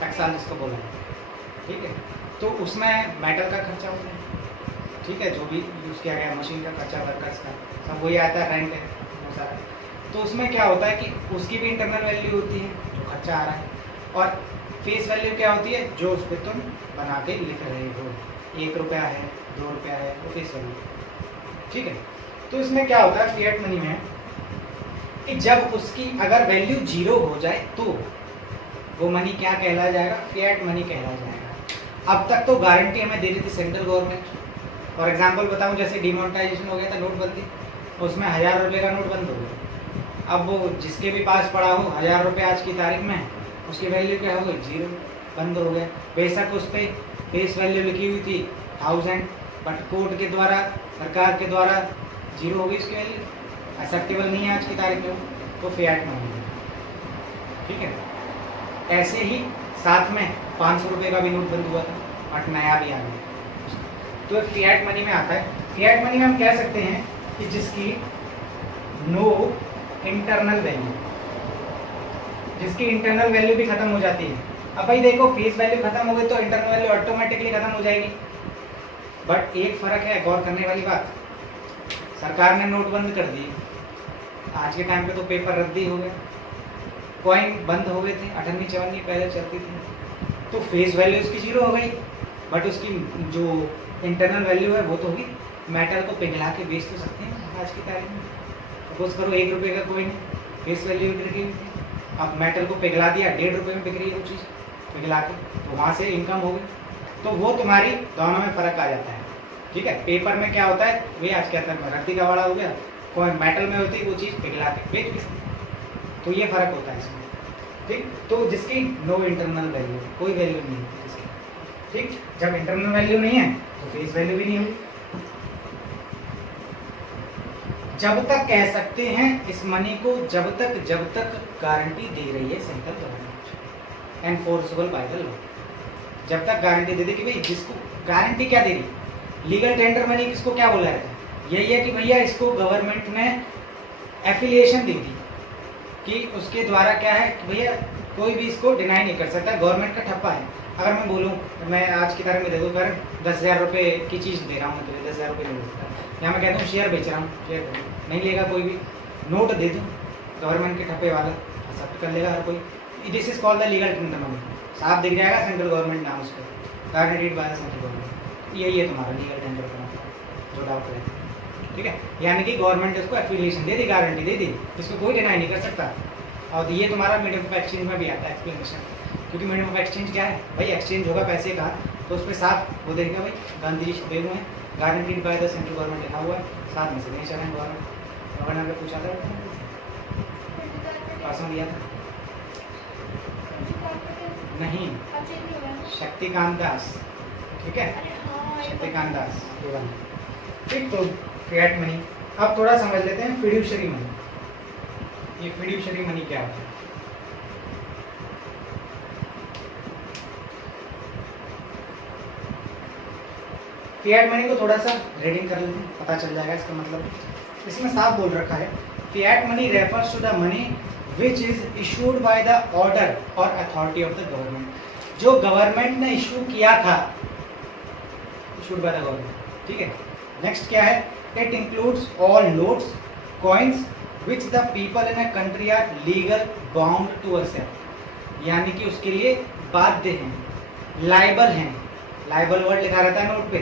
टक्साल जिसको बोला है, ठीक है, तो उसमें मेटल का खर्चा होता है, ठीक है, जो भी यूज़ किया गया, मशीन का खर्चा, वर्कर्स का, सब वही आता है, रेंट है वो सारा। तो उसमें क्या होता है कि उसकी भी इंटरनल वैल्यू होती है जो खर्चा आ रहा है, और फेस वैल्यू क्या होती है जो उस पर तुम बना के लिख रहे हो, 1 रुपया है, 2 रुपया है, वो फेस वैल्यू, ठीक है। तो इसमें क्या होता है फिएट मनी में कि जब उसकी अगर वैल्यू 0 हो जाए तो वो मनी क्या कहला जाएगा? फिएट मनी कहला जाएगा। अब तक तो गारंटी हमें दे रही थी सेंट्रल गवर्नमेंट। फॉर एग्जांपल बताऊं, जैसे डिमोनेटाइजेशन हो गया था नोटबंदी, उसमें 1000 रुपये का नोट बंद हो गया। अब वो जिसके भी पास पड़ा हो 1000 रुपये आज की तारीख में, उसकी वैल्यू क्या हो गई? 0, बंद हो गया। बेशक उस पर फेस वैल्यू लिखी हुई थी 1000, बट कोर्ट के द्वारा, सरकार के द्वारा 0 हो गई उसकी वैल्यू, एक्सेप्टेबल नहीं है आज की तारीख में, तो फिएट मनी है, ठीक है। ऐसे ही साथ में 500 रुपये का भी नोट बंद हुआ था, बट नया भी आ गया, तो फिएट मनी में आता है। फिएट मनी में हम कह सकते हैं कि जिसकी नो इंटरनल वैल्यू, जिसकी इंटरनल वैल्यू भी खत्म हो जाती है। अब भाई देखो, फेस वैल्यू खत्म हो गई तो इंटरनल वैल्यू ऑटोमेटिकली खत्म हो जाएगी, बट एक फर्क है, गौर करने वाली बात, सरकार ने नोट बंद कर दिए, आज के टाइम पे तो पेपर रद्दी हो गया, कॉइन बंद हो गए थे, 18वीं 54वीं पहले चलती थी, तो फेस वैल्यू उसकी 0 हो गई, बट उसकी जो इंटरनल वैल्यू है वो तो होगी। मेटल को पिघला के बेच तो सकते हैं आज की तारीख में। सपोज करो 1 रुपये का कॉइन, फेस वैल्यू गिर गई थी, अब मेटल को पिघला दिया, 1.5 रुपये में बिक रही है वो चीज़ पिघला के, तो वहाँ से इनकम हो गई। तो वो तुम्हारी दोनों में फ़र्क आ जाता है, ठीक है। पेपर में क्या होता है, वे आज कहते हैं रद्दी का वाड़ा हो गया, कोई मेटल में होती है वो चीज़ पिघला के बेच भी सकते हैं, तो ये फ़र्क होता है इसमें, ठीक। तो जिसकी नो इंटरनल वैल्यू, कोई वैल्यू नहीं है जिसकी, ठीक। जब इंटरनल वैल्यू नहीं है तो फेस वैल्यू भी नहीं होगी। जब तक कह सकते हैं इस मनी को, जब तक गारंटी दे रही है central government, enforceable by the law, जब तक गारंटी दे दे कि भाई, जिसको गारंटी क्या दे रही, लीगल टेंडर मनी किसको क्या बोला जाता है, यही है कि भैया इसको गवर्नमेंट ने एफिलिएशन दी थी कि उसके द्वारा क्या है कि भैया कोई भी इसको डिनाई नहीं कर सकता, गवर्नमेंट का ठप्पा है। अगर मैं बोलूँ, मैं आज की तारीख में दे दूँ, कर 10,000 रुपये की चीज़ दे रहा हूँ, तो 10,000 रुपये नहीं दे सकता, या मैं कहता हूँ शेयर बेच रहा हूँ, शेयर दे दूँ, नहीं लेगा कोई भी। नोट दे दूँ गवर्नमेंट के ठप्पे वाला, एक्सेप्ट कर लेगा हर कोई। This is called the legal tender money, साफ दिख जाएगा सेंट्रल गवर्नमेंट नाम उस पर, गारंटीड बाय सेंट्रल गवर्नमेंट, यही है तुम्हारा लीगल टेंडर का मतलब, जो डाउट है, ठीक है। यानी कि गवर्नमेंट इसको एफिलिएशन दे दी, गारंटी दे दी, इसको कोई डिनाई नहीं कर सकता। और ये तुम्हारा मीडियम ऑफ एक्सचेंज में भी आता है एक्सप्लेनेशन, क्योंकि मीडियम ऑफ एक्सचेंज क्या है भाई, एक्सचेंज होगा पैसे का, तो उस पर साफ वो देखेगा भाई गांधी जी दे हुए हैं, guaranteed by the central government लिखा हुआ है, साथ में सिग्नेचर है गवर्नमेंट ने पूछा था, पास में दिया था नहीं, शक्तिकांत दास, ठीक है, शक्तिकांत दास, ठीक, तो फिएट मनी। अब थोड़ा समझ लेते हैं फिड्यूशरी मनी। ये फिड्यूशरी मनी क्या होता है? फिएट मनी को थोड़ा सा रीडिंग कर लेते हैं, पता चल जाएगा इसका मतलब। इसमें साफ बोल रखा है, fiat money refers to the money which is issued by the order और अथॉरिटी ऑफ द गवर्नमेंट। जो गवर्नमेंट ने इशू किया था, इशूड बाय द गवर्नमेंट, ठीक है। नेक्स्ट क्या है? It includes all notes, coins which the people in a country are legal bound to accept, यानी कि उसके लिए बाध्य हैं, लाइबल हैं। लाइबल वर्ड लिखा रहता है नोट पे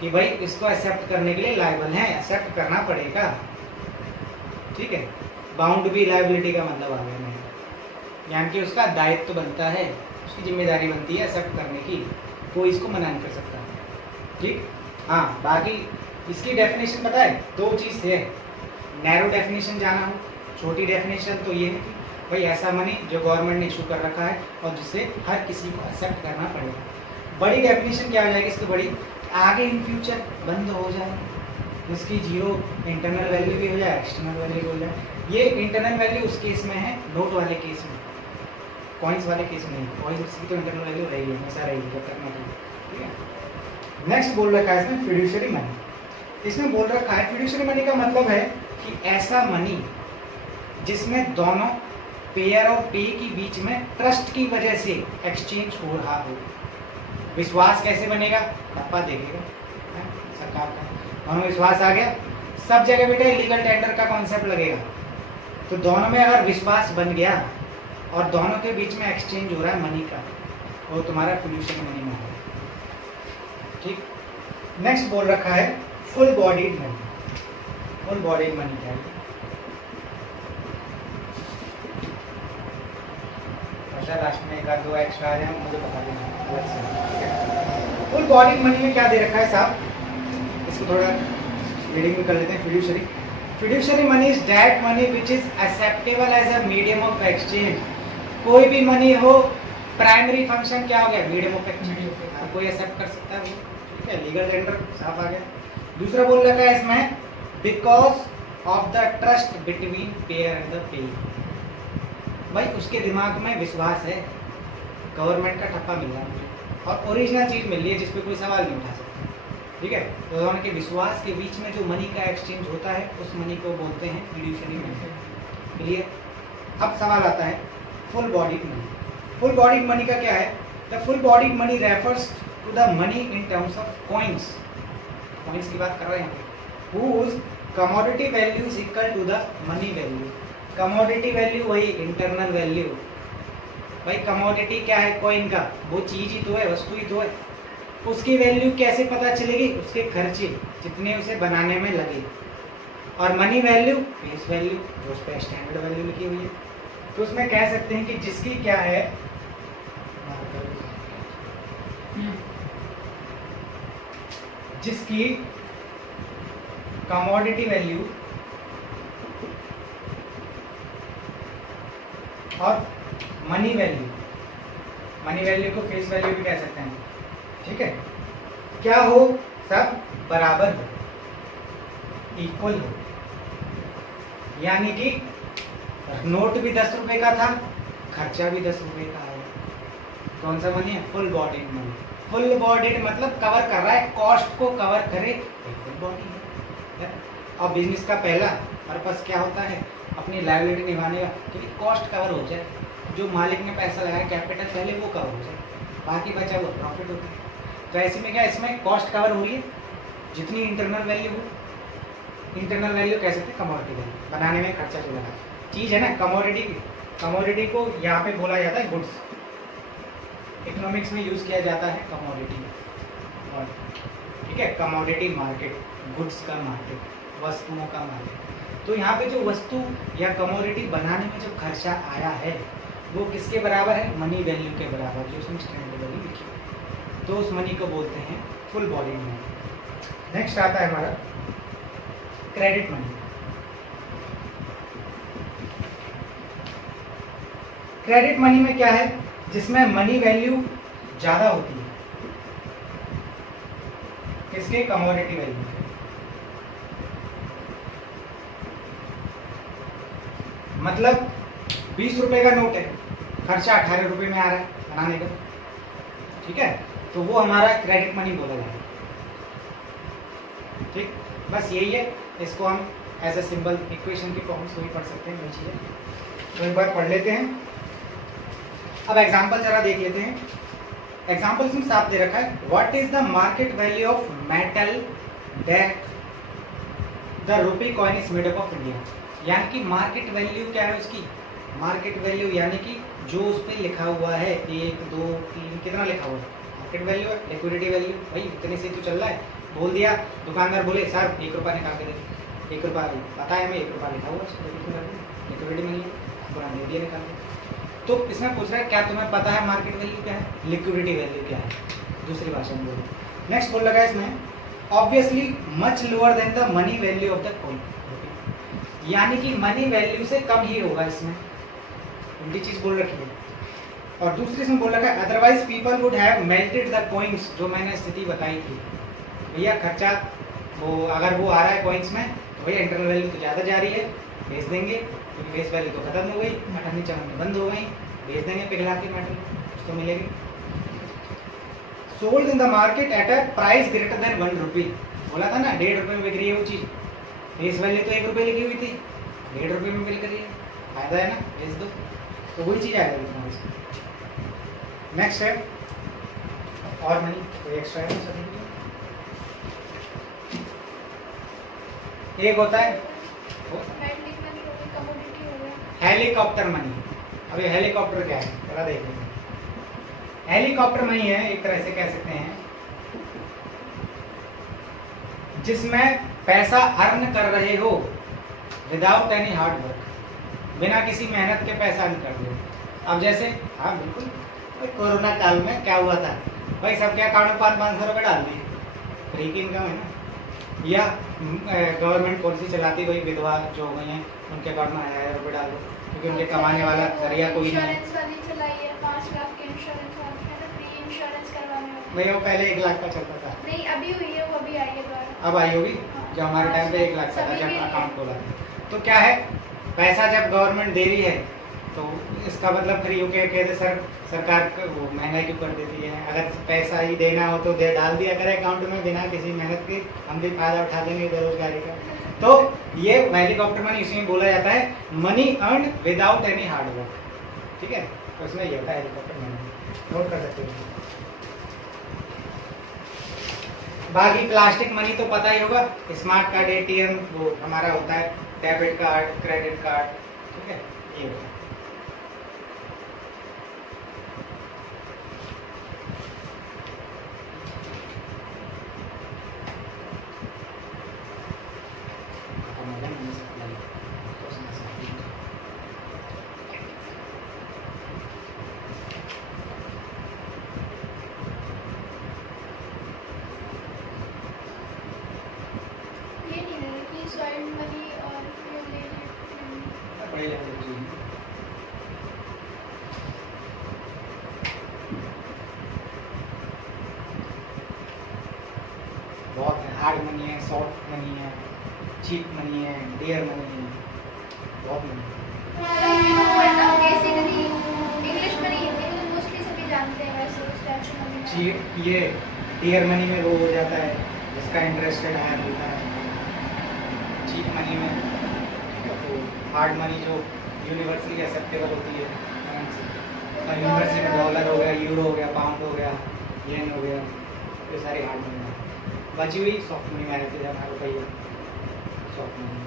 कि भाई इसको एक्सेप्ट करने के लिए लाइबल हैं, एक्सेप्ट करना पड़ेगा, ठीक है। बाउंड भी लाइबिलिटी का मतलब आ गया नहीं, यानी कि उसका दायित्व तो बनता है, उसकी जिम्मेदारी बनती है एक्सेप्ट करने की, कोई इसको मना नहीं कर सकता, ठीक। हाँ, बाकी इसकी डेफिनेशन पता है, दो चीज़ है। नैरो डेफिनेशन जाना हो, छोटी डेफिनेशन तो ये है कि भाई ऐसा मनी जो गवर्नमेंट ने इशू कर रखा है और जिसे हर किसी को एक्सेप्ट करना पड़ेगा। बड़ी डेफिनेशन क्या हो जाएगी इसकी बड़ी, आगे इन फ्यूचर बंद हो जाए, इसकी जीरो इंटरनल वैल्यू भी हो जाए, एक्सटर्नल वैल्यू भी हो जाए। ये इंटरनल वैल्यू उस केस में है, नोट वाले केस में, कॉइन्स वाले केस में नहीं। कॉइन्स की तो इंटरनल वैल्यू रहेगी, हमेशा रहेगी जब तक नोट, ठीक है। नेक्स्ट बोल रखा है इसमें फिड्यूशरी मनी। इसमें बोल रखा है फिड्यूशरी मनी का मतलब है कि ऐसा मनी जिसमें दोनों पेयर और पे के बीच में ट्रस्ट की वजह से एक्सचेंज हो रहा हो। विश्वास कैसे बनेगा? डब्बा देखेगा सरकार का, दोनों विश्वास आ गया, सब जगह बेटा लीगल टेंडर का कॉन्सेप्ट लगेगा। तो दोनों में अगर विश्वास बन गया और दोनों के बीच में एक्सचेंज हो रहा है मनी का, वो तुम्हारा फिड्यूशरी मनी में है, ठीक। नेक्स्ट बोल रखा है full bodied money. Full bodied money क्या है? अच्छा, लास्ट में एक आध दो एक्स्ट्रा आ जाए मुझे बता देना अलग से। फुल बॉडीड मनी में क्या दे रखा है साहब, इसको थोड़ा रीडिंग में कर लेते हैं। Fiduciary money is that money which is acceptable as a medium of exchange. कोई भी मनी हो, प्राइमरी फंक्शन क्या हो गया? मीडियम ऑफ एक्सचेंज, कोई एक्सेप्ट कर सकता है वो, ठीक है। लीगल टेंडर साफ आ गया। दूसरा बोल रखा है इसमें because of the trust between pair and the pay. भाई उसके दिमाग में विश्वास है, गवर्नमेंट का ठप्पा मिल रहा है मुझे और ओरिजिनल चीज मिल रही है जिसपे कोई सवाल नहीं उठा सकता, ठीक है। तो दोनों के विश्वास के बीच में जो मनी का एक्सचेंज होता है उस मनी को बोलते हैं फिड्यूशरी मनी। क्लियर? अब सवाल आता है full bodied money. Full bodied money का क्या है? The full bodied money refers to the money in terms of coins. Coins की बात कर रहे हैं, whose commodity value is equal to the money value। Commodity value वही इंटरनल वैल्यू। भाई कमोडिटी क्या है? कॉइन का, वो चीज ही तो है, वस्तु ही तो है। उसकी वैल्यू कैसे पता चलेगी? उसके खर्चे जितने उसे बनाने में लगे। और मनी वैल्यू फेस वैल्यू, जो उस पर स्टैंडर्ड वैल्यू लिखी हुई है। तो उसमें कह सकते हैं कि जिसकी क्या है, जिसकी कमोडिटी वैल्यू और मनी वैल्यू को फेस वैल्यू भी कह सकते हैं, ठीक है। क्या हो? सब बराबर हो, इक्वल हो, यानी कि नोट भी 10 रुपए का था, खर्चा भी 10 रुपए का है। कौन सा मनी है? Full bodied money. Full bodied मतलब कवर कर रहा है, कॉस्ट को कवर करे, फुल बॉडी है। और बिजनेस का पहला पर्पस क्या होता है? अपनी लायबिलिटी निभाने का, क्योंकि कॉस्ट कवर हो जाए, जो मालिक ने पैसा लगाया कैपिटल पहले वो कवर हो जाए, बाकी बचा वो प्रॉफिट होता है। तो ऐसे में क्या, इसमें कॉस्ट कवर हो रही है, जितनी इंटरनल वैल्यू हो, इंटरनल वैल्यू कह सकते हैं कमोडिटी वैल्यू, बनाने में खर्चा जो लगा चीज़ है ना कमोडिटी की। कमोडिटी को यहाँ पे बोला जाता है गुड्स, इकोनॉमिक्स में यूज़ किया जाता है कमोडिटी, और ठीक है, कमोडिटी मार्केट, गुड्स का मार्केट, वस्तुओं का मार्केट। तो यहाँ पे जो वस्तु या कमोडिटी बनाने में जो खर्चा आया है वो किसके बराबर है? मनी वैल्यू के बराबर, जो उसमें स्टैंडर्ड वैल्यू लिखी है। तो उस मनी को बोलते हैं फुल बॉडीड मनी। नेक्स्ट आता है हमारा क्रेडिट मनी। क्रेडिट मनी में क्या है? जिसमें मनी वैल्यू ज़्यादा होती है, किसके? Commodity value. मतलब 20 रुपए का नोट है, खर्चा 18 रुपए में आ रहा है बनाने का, ठीक है, तो वो हमारा क्रेडिट मनी बोला जाएगा। ठीक, बस यही है, इसको हम एज अ सिंबल इक्वेशन की फॉर्म से भी पढ़ सकते हैं, वही चीज़ है। तो एक बार पढ़ लेते हैं। अब एग्जाम्पल जरा देख लेते हैं। एग्जाम्पल इसमें साफ दे रखा है, what is the market value of metal that the rupee coin is made up of India. यानी कि मार्केट वैल्यू क्या है उसकी, मार्केट वैल्यू यानी कि जो उस पर लिखा हुआ है 1 2 3 कितना लिखा हुआ है, मार्केट वैल्यू है, लिक्विडिटी वैल्यू, भाई इतने से तो चल रहा है। बोल दिया, दुकानदार बोले सर 1 रुपया निकाल के दे, 1 रुपया पता है हमें 1 रुपया लिखा हुआ है, लिक्विडिटी नहीं है, पूरा दे दिया निकाल के। तो इसमें पूछ रहा है क्या तुम्हें पता है मार्केट वैल्यू क्या है, लिक्विडिटी वैल्यू क्या है, दूसरी भाषा में बोलो। नेक्स्ट बोल लगा इसमें, obviously much lower than the money value of the coin, यानी कि मनी वैल्यू से कम ही होगा इसमें, उनकी चीज बोल रखी है। और दूसरी इसमें बोल रखा है, otherwise people would have melted the coins, जो मैंने स्थिति बताई थी भैया, खर्चा वो अगर वो आ रहा है कॉइन्स में तो भैया इंटरनल वैल्यू तो ज़्यादा जा रही है, भेज देंगे, क्योंकि फेस वैल्यू तो खत्म हो गई, अठन्नी चवन्नी बंद हो गई, भेज देंगे पिघला के मेटल, तो मिलेगी। Sold in the market at a price greater than 1 रुपी, बोला था ना 1.5 रुपये में बिक रही है वो चीज़, फेस वैल्यू तो 1 रुपये लिखी हुई थी, 1.5 रुपये में बिक रही है, फायदा है ना, भेज दो, तो वही चीज़ आएगी तुम्हारे इसमें। नेक्स्ट है और मनी, कोई एक्स्ट्रा है सर? एक होता है हेलीकॉप्टर मनी। अब ये हेलीकॉप्टर क्या है जरा देख लेते हैं। हेलीकॉप्टर मनी है, एक तरह से कह सकते हैं जिसमें पैसा अर्न कर रहे हो विदाउट एनी हार्ड वर्क, बिना किसी मेहनत के पैसा अर्न कर रहे हो। अब जैसे हाँ बिल्कुल, कोरोना काल में क्या हुआ था भाई, सबके अकाउंट में 500 रुपये डाल दिए, फ्री की इनकम है ना, या गवर्नमेंट पॉलिसी चलाती वही विधवा जो हो गई हैं उनके अकाउंट में 1000 रुपये डाल दो, क्योंकि उनके कमाने वाला जरिया कोई नहीं है। नहीं वो पहले 1 लाख का चलता था, नहीं अभी हुई है, वो अभी आई है दोबारा, अब आई होगी, जब हमारे टाइम पे 1 लाख का था जब अकाउंट खोला था। तो क्या है, पैसा जब गवर्नमेंट दे रही है तो इसका मतलब फिर यूँ कहते सर सरकार वो महंगाई क्यों कर देती है, अगर पैसा ही देना हो तो दे डाल दिया करे अकाउंट में बिना किसी मेहनत के, हम भी फायदा उठा लेंगे बेरोजगारी का। तो ये हेलीकॉप्टर मनी इसी में बोला जाता है, money earn without any hard work, ठीक है, तो इसमें ये होता है हेलीकॉप्टर मनी, नोट कर सकते हो। बाकी प्लास्टिक मनी तो पता ही होगा, स्मार्ट कार्ड, एटीएम, वो हमारा होता है डेबिट कार्ड, क्रेडिट कार्ड, ठीक है, ये होता है। बहुत है, हार्ड मनी है, सॉफ्ट मनी है, चीप मनी है, डेयर मनी है, बहुत मनी है। ये डेयर मनी में वो हो जाता है जिसका इंटरेस्ट रेट हायर होता है, चीप मनी में, तो हार्ड मनी जो यूनिवर्सली एक्सेप्टेबल होती है, यूनिवर्सली में डॉलर हो गया, यूरो हो गया, पाउंड हो गया, येन हो गया, ये सारी हार्ड मनी है। बची हुई सॉफ्ट मनी में रहती है, हमारे रुपये सॉफ्ट मनी।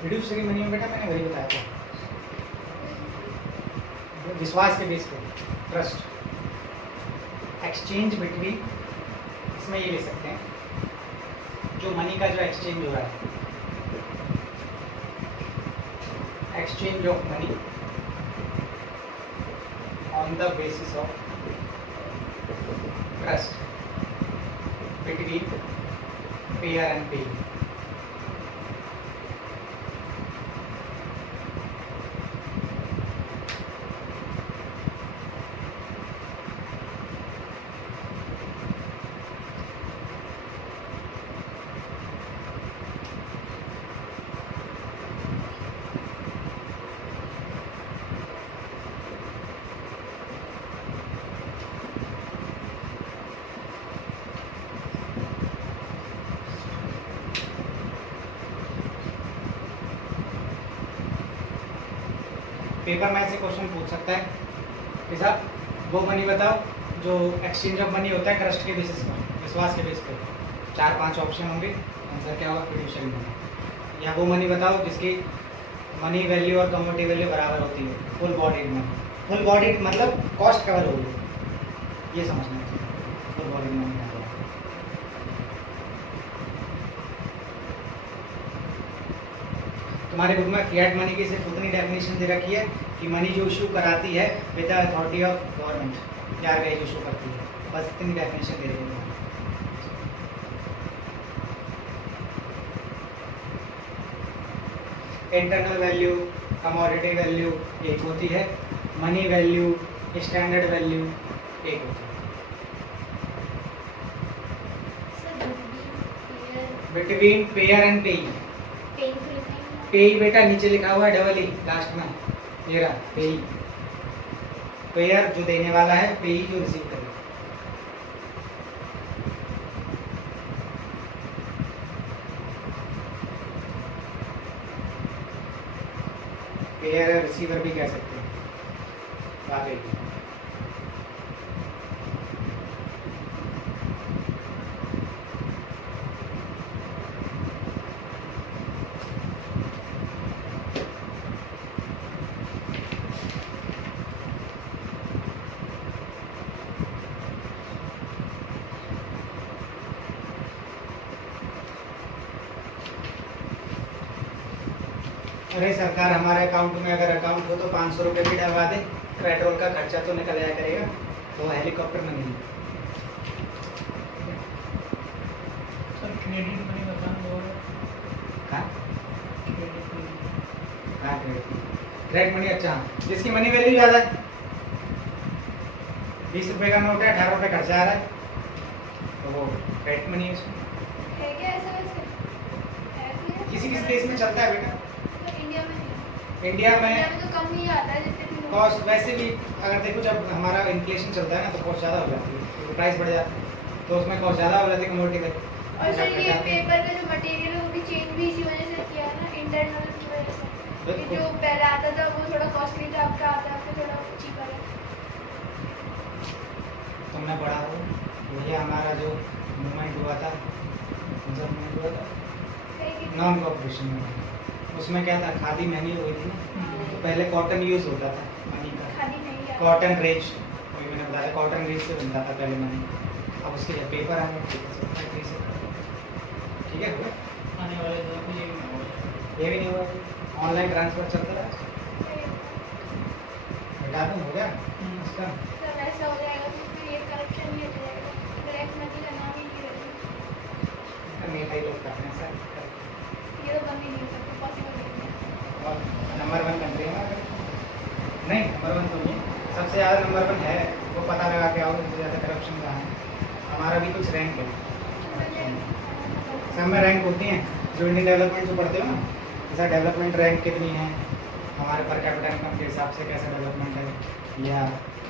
फिड्यूशियरी मनी में बेटा मैंने वही बताया था, विश्वास के बेस पे, ट्रस्ट, एक्सचेंज बिटवीन, इसमें ये ले सकते हैं जो मनी का जो एक्सचेंज हो रहा है, exchange of money on the basis of trust between pair and पेई। पेपर में ऐसे क्वेश्चन पूछ सकता है कि साहब वो मनी बताओ जो एक्सचेंज ऑफ मनी होता है ट्रस्ट के बेसिस पर, विश्वास के बेसिस पर। 4-5 ऑप्शन होंगे, आंसर क्या होगा? Fiduciary money. या वो मनी बताओ जिसकी मनी वैल्यू और कमोडिटी वैल्यू बराबर होती है, full bodied money. Full bodied मतलब कॉस्ट कवर हो गई, ये समझना है। फुल बॉडीड मनी क्या है? तुम्हारे बुक में फिएट मनी की सिर्फ उतनी डेफिनेशन दे रखी है कि मनी जो इशू कराती है with the authority of government, क्या आरबीआई इशू करती है, बस इतनी डेफिनेशन दे रही है। इंटरनल वैल्यू, कमोडिटी वैल्यू एक होती है, मनी वैल्यू, स्टैंडर्ड वैल्यू एक होती है। बिटवीन पेयर एंड पेई। पेई बेटा नीचे लिखा हुआ है डबल ई लास्ट में, ये रहा पेई। पेयर जो देने वाला है, पेई जो रिसीव करेगा। पेयर रिसीवर भी कह सकते हैं, बात एक ही। अरे सरकार हमारे अकाउंट में अगर अकाउंट हो तो 500 रुपये भी डलवा दे, पेट्रोल का खर्चा तो निकल आया करेगा, तो हेलीकॉप्टर में नहीं। सर क्रेडिट मनी बताना होगा। हाँ क्रेडिट मनी हाँ क्रेडिट मनी। अच्छा, जिसकी मनी वैल्यू ज़्यादा है, 20 रुपये का नोट है, 18 रुपये खर्चा आ रहा है, तो वो क्रेडिट मनी है उसमें। है क्या ऐसा वैसे? है क्या? किसी किसी देश में चलता है बेटा, तो इंडिया में नहीं। इंडिया में तो कम ही आता है जितने भी लोग- कॉस्ट वैसे भी अगर देखो, जब हमारा इन्फ्लेशन चलता है ना तो कॉस्ट ज़्यादा हो जाती है, तो प्राइस बढ़ जाता है, तो उसमें कॉस्ट ज़्यादा हो जाती है कमोडिटी में। और सर ये पेपर का जो मटेरियल है वो भी चेंज भी इसी वजह से किया है ना, इंटरनल की वजह से। कि बिल्कुल। जो पहले आता था वो थोड़ा कॉस्टली था, आपका आता है आपका थोड़ा चीपर है। तुमने पढ़ा हो वही हमारा जो मूवमेंट हुआ था, जब मूवमेंट हुआ था नॉन कॉपरेशन में, उसमें क्या था, खादी महंगी हुई थी ना, तो पहले कॉटन यूज होता था मनी का, खादी नहीं है। कॉटन रेज, वही मैंने बताया कॉटन रेज से बनता था पहले मनी। अब उसके लिए पेपर आने ठीक है, हुआ? आने वाले दिनों में ये भी ना हो। ये भी नहीं हुआ, ऑनलाइन ट्रांसफर चलता रहा, बता दूँ हो गया इसका। सर ऐसा हो जाएगा तो फिर ये करप्शन ही हो जाएगा, डायरेक्ट मनी का नाम ही नहीं रहेगा। मेरा ही लोग करते हैं सर, ये तो बन ही नहीं सकता, पॉसिबल नहीं है। और नंबर 1 कंट्री है हमारा। नहीं नंबर 1 तो नहीं, सबसे ज़्यादा नंबर 1 है, वो पता लगा के आओ सबसे ज़्यादा करप्शन कहाँ है। हमारा भी कुछ रैंक है, सब में रैंक होती हैं, जो इंडियन डेवलपमेंट जो पढ़ते हो ना, जैसा डेवलपमेंट रैंक कितनी है, हमारे पर कैपिटल इनकम के हिसाब से कैसा डेवलपमेंट है, या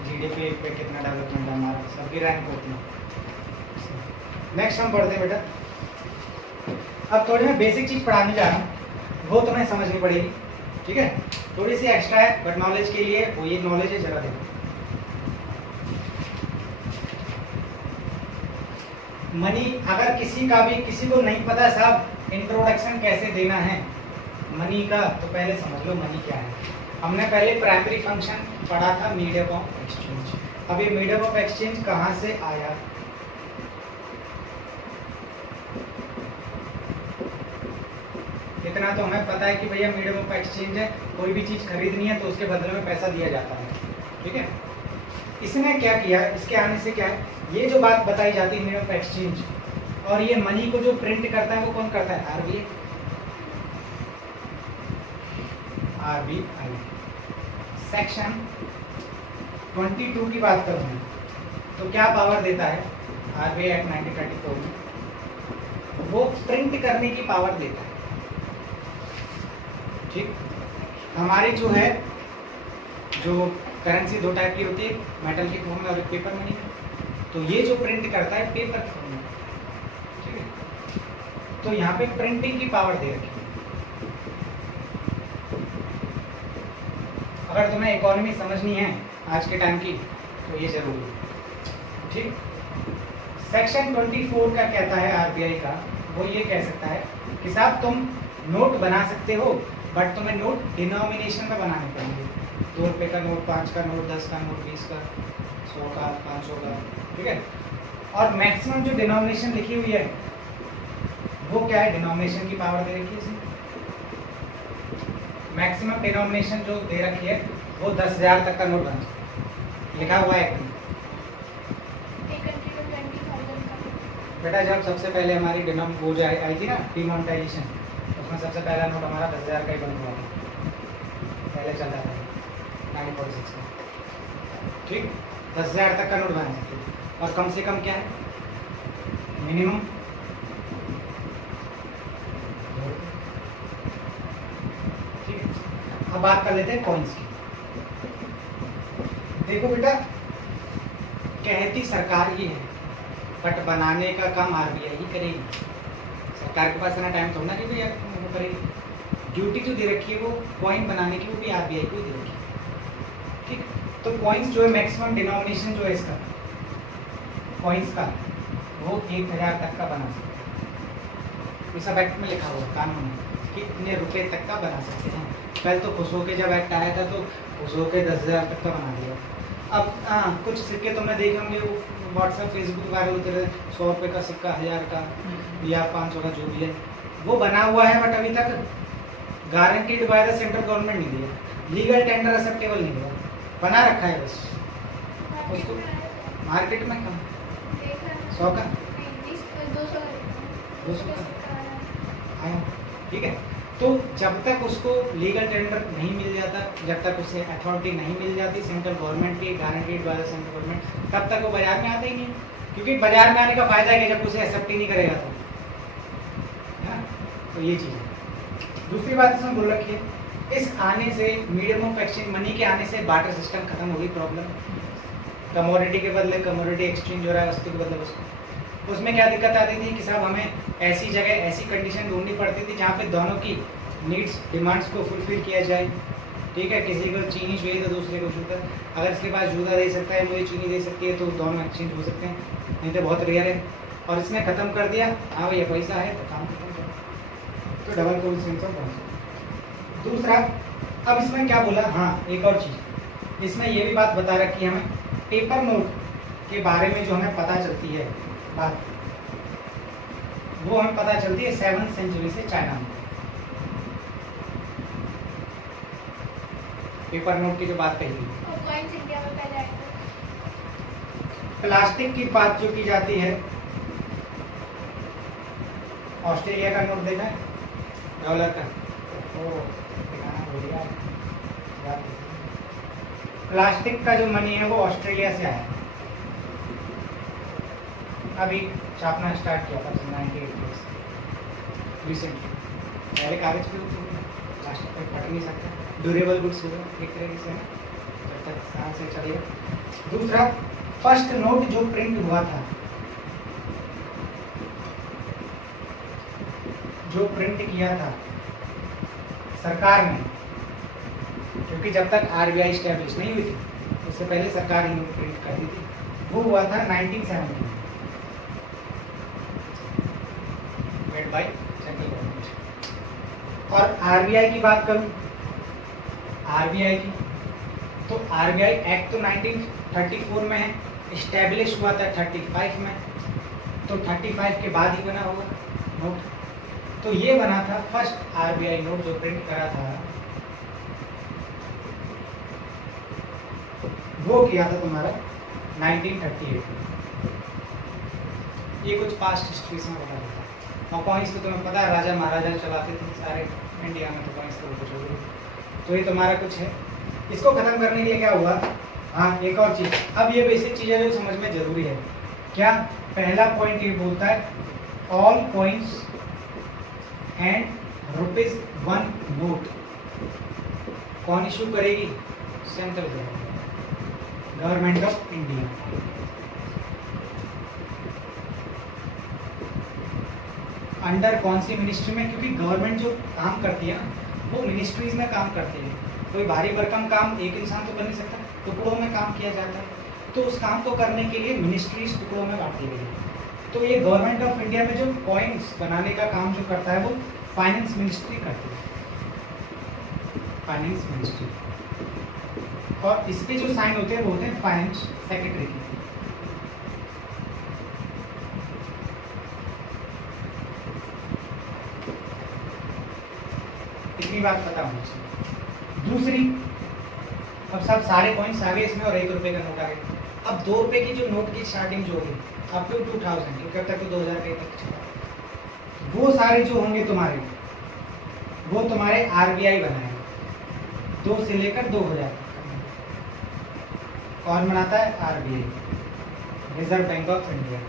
जीडीपी पे कितना डेवलपमेंट है, हमारा सबकी रैंक होती है। नेक्स्ट हम पढ़ते हैं बेटा, अब थोड़ी मैं बेसिक चीज़ पढ़ाने जा रहा हूँ, वो तुम्हें समझनी पड़ेगी, ठीक है। थोड़ी सी एक्स्ट्रा है बट नॉलेज के लिए, वो ये नॉलेज है, जरा देखो। मनी, अगर किसी का भी किसी को नहीं पता साहब इंट्रोडक्शन कैसे देना है मनी का, तो पहले समझ लो मनी क्या है। हमने पहले प्राइमरी फंक्शन पढ़ा था, मीडियम ऑफ एक्सचेंज। अब ये मीडियम ऑफ एक्सचेंज कहाँ से आया, ना तो हमें पता है कि भैया मीडियम ऑफ एक्सचेंज है, कोई भी चीज़ खरीदनी है तो उसके बदले में पैसा दिया जाता है, ठीक है। इसने क्या किया, इसके आने से क्या है, ये जो बात बताई जाती है मीडियम ऑफ एक्सचेंज, और ये मनी को जो प्रिंट करता है वो कौन करता है, आरबीआई। सेक्शन 22 की बात करूँ मैं तो क्या पावर देता है आरबीआई एक्ट 1934 में, वो प्रिंट करने की पावर देता है, ठीक। हमारी जो है जो करेंसी दो टाइप की होती है, मेटल की फॉर्म में और पेपर मनी में, तो ये जो प्रिंट करता है पेपर की फॉर्म में, ठीक है। तो यहाँ पे प्रिंटिंग की पावर दे रखी है। अगर तुम्हें इकोनॉमी समझनी है आज के टाइम की तो ये जरूरी है, ठीक। सेक्शन 24 का कहता है आरबीआई का, वो ये कह सकता है कि साहब तुम नोट बना सकते हो बट तुम्हें नोट डिनोमिनेशन में बनाने पड़ेंगे, 2 रुपये का नोट, 5 का नोट, 10 का नोट, 20 का, 100 का, 500 का, ठीक है। और मैक्सिमम जो डिनोमिनेशन लिखी हुई है वो क्या है, डिनोमिनेशन की पावर दे रखी है इसमें। मैक्सिमम डिनोमिनेशन जो दे रखी है वो 10,000 तक का नोट बना सकता है, लिखा हुआ है एक्ट में। एक कंट्री में 20,000 का। बेटा जब सबसे पहले हमारी डिनोम वो जो आई थी ना डिमोनेटाइजेशन, उसमें सबसे पहला नोट हमारा 10,000 का ही बंद हुआ था, पहले चलता था 946 का, ठीक। 10,000 तक का नोट बना सकते हैं, और कम से कम क्या है, मिनिमम 2 रुपये, ठीक है। अब बात कर लेते हैं कॉइन्स की। देखो बेटा, कहती सरकार ही है बट बनाने का काम आरबीआई ही करेगी। सरकार के पास इतना टाइम थोड़ा ना कि भैया वो करेगी। ड्यूटी जो दे रखी है वो कॉइन बनाने की, वो भी आरबीआई को ही दे रखी है, ठीक। तो कॉइन्स जो है मैक्सिमम डिनोमिनेशन जो है इसका कॉइन्स का वो 1,000 तक का बना सकते हैं। ये सब एक्ट में लिखा हुआ कानून है कि इतने रुपए तक का बना सकते हैं। पहले तो खुश होके जब एक्ट आया था तो खुश होके 10,000 तक का बना दिया। अब हाँ, कुछ सिक्के तुमने देखे होंगे वो व्हाट्सएप फेसबुक वायरल होते रहे, 100 रुपये का सिक्का, 1,000 का या 500 का, जो भी है वो बना हुआ है बट अभी तक guaranteed by the central government नहीं दिया, लीगल टेंडर एक्सेप्टेबल नहीं दिया, बना रखा है बस। उसको मार्केट में कम 100 का 200 का आया, ठीक है। तो जब तक उसको लीगल टेंडर नहीं मिल जाता, जब तक उसे अथॉरिटी नहीं मिल जाती सेंट्रल गवर्नमेंट की, guaranteed by the central government, तब तक वो बाजार में आता ही नहीं, क्योंकि बाजार में आने का फायदा है कि जब उसे एक्सेप्ट ही नहीं करेगा तो, है ना। तो ये चीज़ है। दूसरी बात इसमें बोल रखी है, इस आने से मीडियम ऑफ एक्सचेंज मनी के आने से बार्टर सिस्टम खत्म हो गई। प्रॉब्लम कमोडिटी के बदले कमोडिटी एक्सचेंज हो रहा है, वस्तु के बदले वस्तु। उसमें क्या दिक्कत आती थी कि साहब हमें ऐसी जगह ऐसी कंडीशन ढूंढनी पड़ती थी जहाँ पे दोनों की नीड्स डिमांड्स को फुलफिल किया जाए, ठीक है। किसी को चीनी चाहिए तो दूसरे को जूता, अगर इसके पास जूता दे सकता है, मुझे चीनी दे सकती है, तो दोनों एक्सचेंज हो सकते हैं, नहीं तो बहुत रेयर है। और इसने ख़त्म कर दिया, हाँ भैया पैसा है तो काम खत्म करो, तो डबल कोएफिशिएंट ऑफ ट्रांसफर। दूसरा, अब इसमें क्या बोला, हाँ एक और चीज़ इसमें ये भी बात बता रखी है हमें, पेपर नोट के बारे में जो हमें पता चलती है बात, वो हमें पता चलती है 7वीं सेंचुरी से चाइना में। पेपर नोट की जो बात कही गई, कॉइन्स इंडिया में पहले आए थे। प्लास्टिक की बात जो की जाती है, ऑस्ट्रेलिया का नोट देखा है डॉलर का, दिखाना भूल गया। प्लास्टिक का जो मनी है वो ऑस्ट्रेलिया से आया, अभी छापना स्टार्ट किया था 98 से रिसेंटली। पहले कागज पे प्लास्टिक पे फट नहीं सकता, ड्यूरेबल गुड्स हो एक तरीके से, जब तक साल से चलेगा। दूसरा, फर्स्ट नोट जो प्रिंट हुआ था, जो प्रिंट किया था सरकार ने, क्योंकि जब तक आरबीआई स्टैब्लिश नहीं हुई थी उससे पहले सरकार ही नोट प्रिंट करती थी, वो हुआ था 1970 मेड बाय सेंट्रल गवर्नमेंट। और आरबीआई की बात करूं, आरबीआई की, तो आरबीआई एक्ट तो 1934 में है, इस्टेब्लिश हुआ था 35 में, तो 35 के बाद ही बना होगा नोट, तो ये बना था फर्स्ट आरबीआई नोट जो प्रिंट करा था, वो किया था तुम्हारा 1938 में। ये कुछ पास्ट हिस्ट्री से बता देता है। और कॉइन्स तो तुम्हें पता है राजा महाराजा चलाते थे सारे इंडिया में, तो कॉइन्स तो कुछ हो गई। तो ये तुम्हारा कुछ है। इसको खत्म करने के लिए क्या हुआ, हाँ एक और चीज़, अब ये बेसिक चीज़ें जो समझ में जरूरी है। क्या पहला पॉइंट ये बोलता है ऑल कॉइन्स एंड ₹1 नोट कौन इशू करेगी, central government of India. Under कौन सी मिनिस्ट्री में, क्योंकि गवर्नमेंट जो काम करती है ना वो मिनिस्ट्रीज में काम करती है। कोई भारी भरकम काम एक इंसान तो कर नहीं सकता, टुकड़ों में काम किया जाता है, तो उस काम को करने के लिए मिनिस्ट्रीज टुकड़ों में बांटी गई है। तो ये गवर्नमेंट ऑफ इंडिया में जो कॉइन्स बनाने का काम जो करता है वो फाइनेंस मिनिस्ट्री करती है, फाइनेंस मिनिस्ट्री। और इसके जो साइन होते हैं वो होते हैं फाइनेंस सेक्रेटरी के। इतनी बात पता होनी चाहिए। दूसरी, अब सब सारे कॉइन्स आ गए इसमें और ₹1 का नोट आ गया। अब ₹2 की जो नोट की स्टार्टिंग जो होगी अप टू 2000, क्योंकि अब तक तो 2000 के तक चला, वो सारे जो होंगे तुम्हारे वो तुम्हारे आरबीआई बनाएगा 2 से लेकर 2000 तक। कौन बनाता है, RBI, reserve bank of India.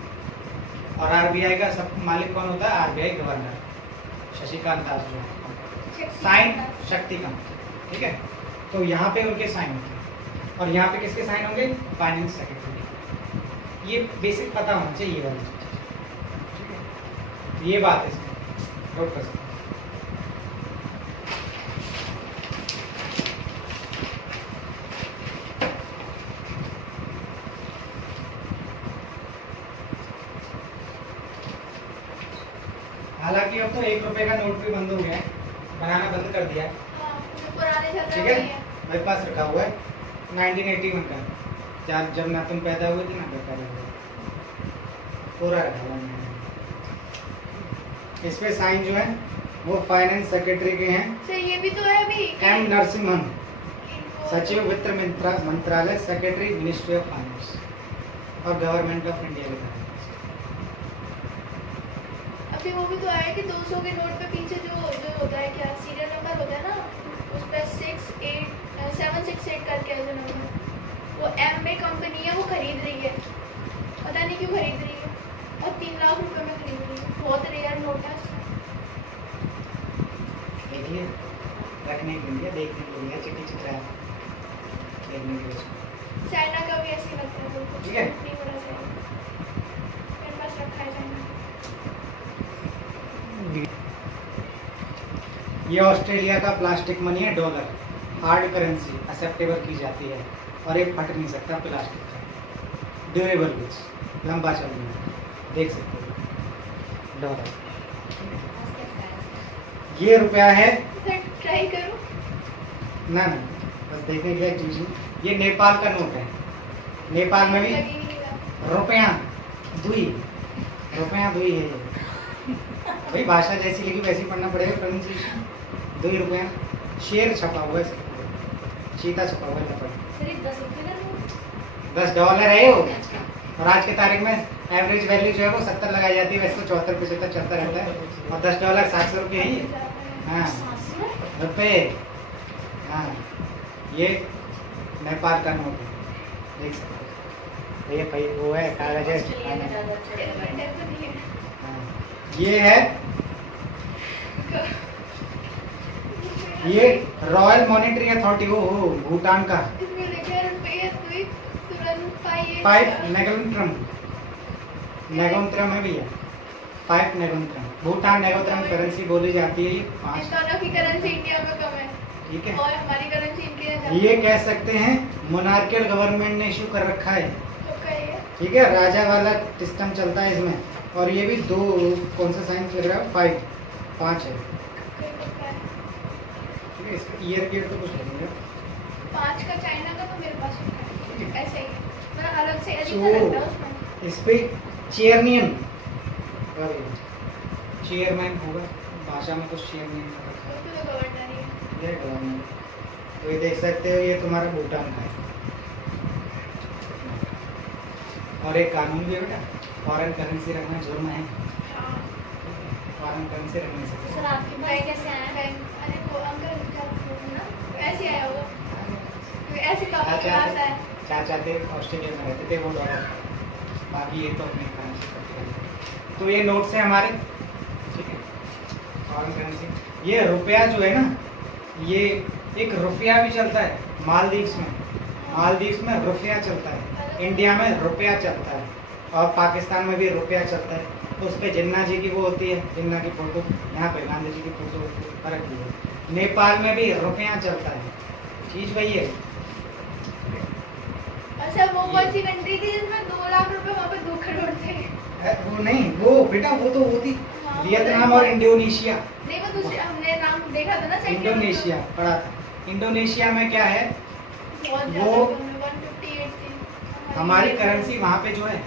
और आरबीआई का सब मालिक कौन होता है, आरबीआई गवर्नर शशिकांत दास जो है। साइन शक्तिकांत, ठीक है। तो यहाँ पे उनके साइन होते हैं और यहाँ पे किसके साइन होंगे, फाइनेंस सेक्रेटरी। ये बेसिक पता होना चाहिए ये वाली चीज, ठीक है। ये बात है इसमें नोट कर सकते हैं। हालांकि अब तो ₹1 का नोट भी बंद हो गया है, बनाना बंद कर दिया है, हाँ, पुराने चल ठीक रहे है। हैं। मेरे पास रखा हुआ है 1981 का, जब ना तुम पैदा हुए थे ना मैं पैदा हुआ, पूरा रखा हुआ है। इस पे साइन जो है वो फाइनेंस सेक्रेटरी के हैं, सर ये भी तो है अभी एम नरसिम्हन, इनको- सचिव वित्त मंत्रालय, सेक्रेटरी मिनिस्ट्री ऑफ फाइनेंस और गवर्नमेंट ऑफ इंडिया के तहत। अभी वो भी तो आया कि 200 के नोट पे पीछे जो जो होता है, क्या सीरियल नंबर होता है ना, उस पर 768 करके है जो नंबर, वो एम में कंपनी है, वो खरीद रही है, पता नहीं क्यों खरीद रही है, और 3 लाख रुपए में खरीद रही है। बहुत रेयर नोट है उसका। देखिए रखने के लिए, देखने के लिए, चिट्ठी चित्रा देखने के लिए। चाइना का भी ऐसे ही लगता है बिल्कुल, ठीक है। नहीं होना चाहिए। मेरे पास रखा है चाइना। ये ऑस्ट्रेलिया का प्लास्टिक मनी है, डॉलर, हार्ड करेंसी, एक्सेप्टेबल की जाती है और ये फट नहीं सकता, प्लास्टिक का, ड्यूरेबल गुड्स, लंबा चलने वाला, देख सकते हो डॉलर। ये रुपया है सर ट्राई करो। ना ना, बस देखने के लिए चीज। ये नेपाल का नोट है, नेपाल में भी लगी नहीं रहा। रुपया दुई, रुपया दुई है ये। भाई भाषा जैसी लिखी वैसी पढ़ना पड़ेगा, प्रोनाउंसिएशन। ₹2 शेर छपा हुआ है इसके ऊपर, चीता छपा हुआ है पर। सिर्फ 10 रुपये का नोट। $10 है वो, और आज की तारीख में एवरेज वैल्यू जो है वो 70 लगाई जाती है, वैसे तो 74-75 चलता रहता है, और $10 700 रुपये ही है। हाँ रुपये, हाँ ये नेपाल का नोट है, देख सकते हो। ये भाई वो है कागज है। हाँ, ये है, ये रॉयल मॉनेटरी अथॉरिटी, वो भूटान का, इसमें लिखा है रुपये दुई तुरंत फाइव नेगोंत्रम, नेगोंत्रम है भैया, 5 नेगोंत्रम। भूटान नेगोंत्रम करेंसी बोली जाती है, ये 5, इस दोनों की करेंसी इंडिया में कम है ठीक है। और हमारी करेंसी इनके यहाँ ज्यादा ये कह सकते हैं मोनार्कियल गवर्नमेंट ने इशू कर रखा है, तो कही है। ठीक है, राजा वाला सिस्टम चलता है इसमें। और ये भी 2, कौन सा साइन लग रहा है, 5 है, कोई पता है। ठीक है। इसका ईयर तो कुछ लगेगा। 5 का चाइना का तो मेरे पास है, ऐसे ही मतलब अलग से तो अजीब लगता है उसमें। इस पे चेयरमैन, चेयरमैन होगा भाषा में कुछ चेंज नहीं कर रखा वो तो गवर्नर ही है। है। ये गवर्नमेंट, तो ये देख सकते हो, ये तुम्हारा भूटान का है। और एक कानून भी है बेटा, फॉरेन करेंसी रखना जुर्म है। हाँ। फॉरेन करेंसी रख नहीं सकते। सर आपके भाई कैसे आए हैं? बैंक, अरे वो अंकल क्या बोलूं ना, ऐसे आया होगा, ऐसे क्या टॉपिक क्लास है। चाहते ऑस्ट्रेलिया में रहते थे वो डॉलर, बाकी ये तो अपनी करेंसी करते हैं। तो ये नोट्स हैं हमारे, ठीक है, फॉरेन करेंसी। ये रुपया जो है ना, ये एक रुपया भी चलता है मालदीव्स में। मालदीव्स में रुपया चलता है, इंडिया में रुपया चलता है, और पाकिस्तान में भी रुपया चलता है। तो उस पर जिन्ना जी की वो होती है, जिन्ना की फोटो, यहाँ पे गांधी जी की फोटो होती है, फर्क नहीं है। नेपाल में भी रुपया चलता है, चीज़ वही है। अच्छा वो कौन सी कंट्री थी जिसमें 2 लाख रुपए वहाँ पे 2 करोड़ थे? वो नहीं, वो बेटा वो तो वो थी हाँ, वियतनाम और इंडोनेशिया। नहीं वो दूसरे हमने नाम देखा था ना, second इंडोनेशिया पढ़ा था। इंडोनेशिया में क्या है, बहुत वो 158 थी हमारी करेंसी वहाँ पे जो है,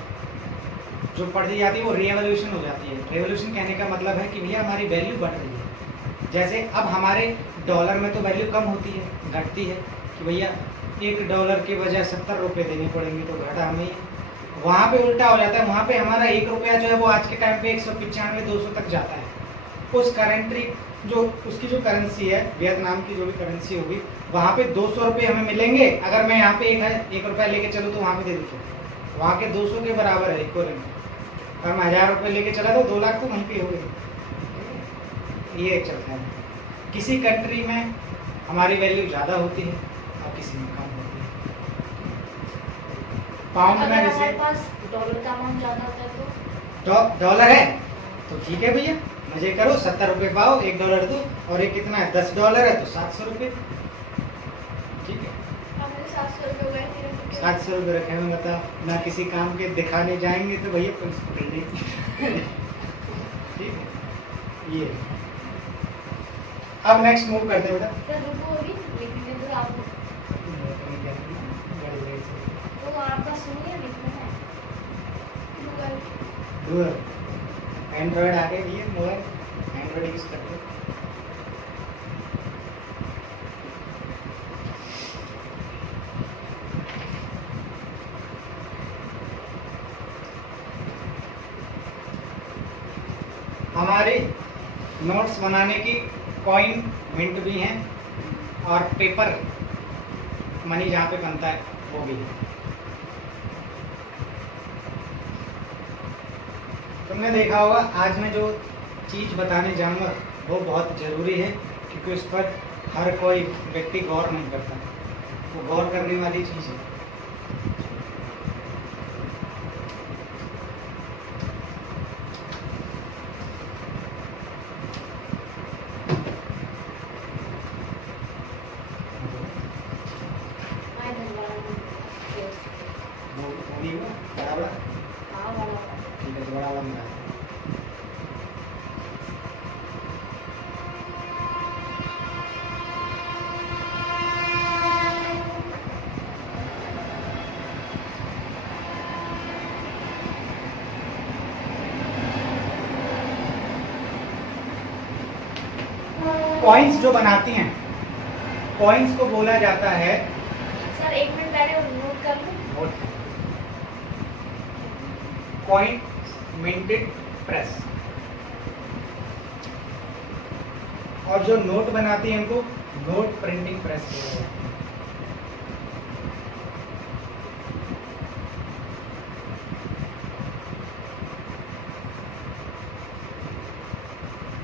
जो पढ़ी जाती है वो रिवॉल्यूशन हो जाती है। रिवॉल्यूशन कहने का मतलब है कि भैया हमारी वैल्यू बढ़ रही है। जैसे अब हमारे डॉलर में तो वैल्यू कम होती है, घटती है, कि भैया $1 के बजाय 70 रुपये देने पड़ेंगे, तो घटा हमें। वहाँ पे उल्टा हो जाता है, वहाँ पे हमारा 1 रुपया जो है वो आज के टाइम पे 195-200 तक जाता है। उस करेंट्री जो उसकी जो करेंसी है, वियतनाम की जो भी करेंसी होगी, वहाँ पे 200 रुपये हमें मिलेंगे। अगर मैं यहाँ पे 1 रुपया लेके चलूँ तो वहाँ पे दे दूँ, वहाँ के 200 के बराबर है इक्वलेंट। अगर मैं 1000 रुपये लेके चला तो 2 लाख तो वहीं पे हो गए। ये चलता है। किसी कंट्री में हमारी वैल्यू ज़्यादा होती है और किसी में कम होती है। पाउंड में अगर जैसे हमारे पास डॉलर का अमाउंट ज़्यादा होता है तो डॉलर है तो ठीक है भैया, मजे करो, 70 रुपये पाओ, $1 दो, और ये कितना है, $10 है तो 700 रुपये, ठीक है। हमने 700 रुपए हो गए थे। 700 रुपये रखे हुए, बताओ ना किसी काम के दिखाने जाएंगे तो भैया पुलिस पकड़ लेगी। ठीक है, ये अब नेक्स्ट मूव करते हैं बेटा। सर रुको होगी लिखने दो आपको, तो आपका सुनिए लिखना है। गूगल। एंड्रॉयड आ गए भैया, मोबाइल एंड्रॉयड यूज करते हैं। हमारे नोट्स बनाने की कॉइन मिंट भी हैं, और पेपर मनी जहाँ पे बनता है वो भी है। तुमने देखा होगा आज मैं जो चीज़ बताने जाऊँगा वो बहुत ज़रूरी है, क्योंकि उस पर हर कोई व्यक्ति गौर नहीं करता, वो गौर करने वाली चीज़ है। आए धन्यवाद। वो नहीं हुआ बड़ा बड़ा, हाँ वाला ठीक है, तो बड़ा वाला मिला। कॉइन्स जो बनाती हैं, कॉइन्स को बोला जाता है सर 1 मिनट पहले नोट कर लूँ। कॉइन मिंटेड प्रेस, और जो नोट बनाती है इनको नोट प्रिंटिंग प्रेस बोला जाता है।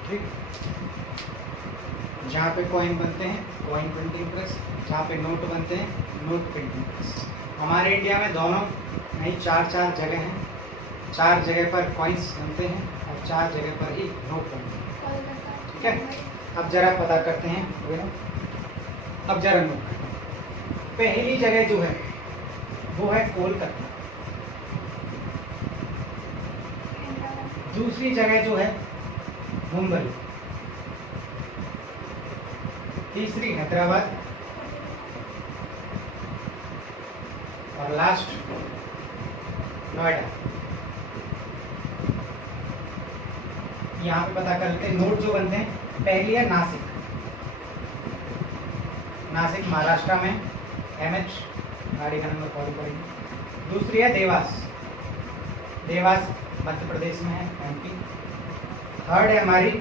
ठीक, जहाँ पे कॉइन बनते हैं कॉइन प्रिंटिंग प्रेस, जहाँ पे नोट बनते हैं नोट प्रिंटिंग प्रेस। हमारे इंडिया में दोनों नहीं 4 जगह हैं, 4 जगह पर कॉइन्स बनते हैं और 4 जगह पर ही नोट बनते हैं। ठीक है, अब जरा पता करते हैं, अब जरा नोट करते हैं। पहली जगह जो है वो है कोलकाता, दूसरी जगह जो है मुंबई, तीसरी हैदराबाद, और लास्ट नोएडा। यहाँ पे पता कर लेते हैं नोट जो बनते हैं। पहली है नासिक, नासिक महाराष्ट्र में MH, गाड़ी का नंबर फॉलो करेंगे। दूसरी है देवास, देवास मध्य प्रदेश में है MP। थर्ड है हमारी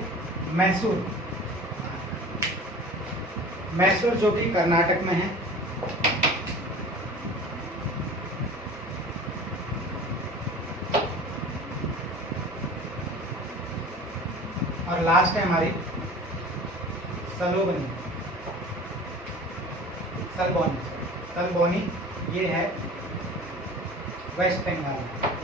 मैसूर, मैसूर जो कि कर्नाटक में है। और लास्ट है हमारी सलोबनी, सलबोनी, सलबोनी ये है वेस्ट बंगाल में।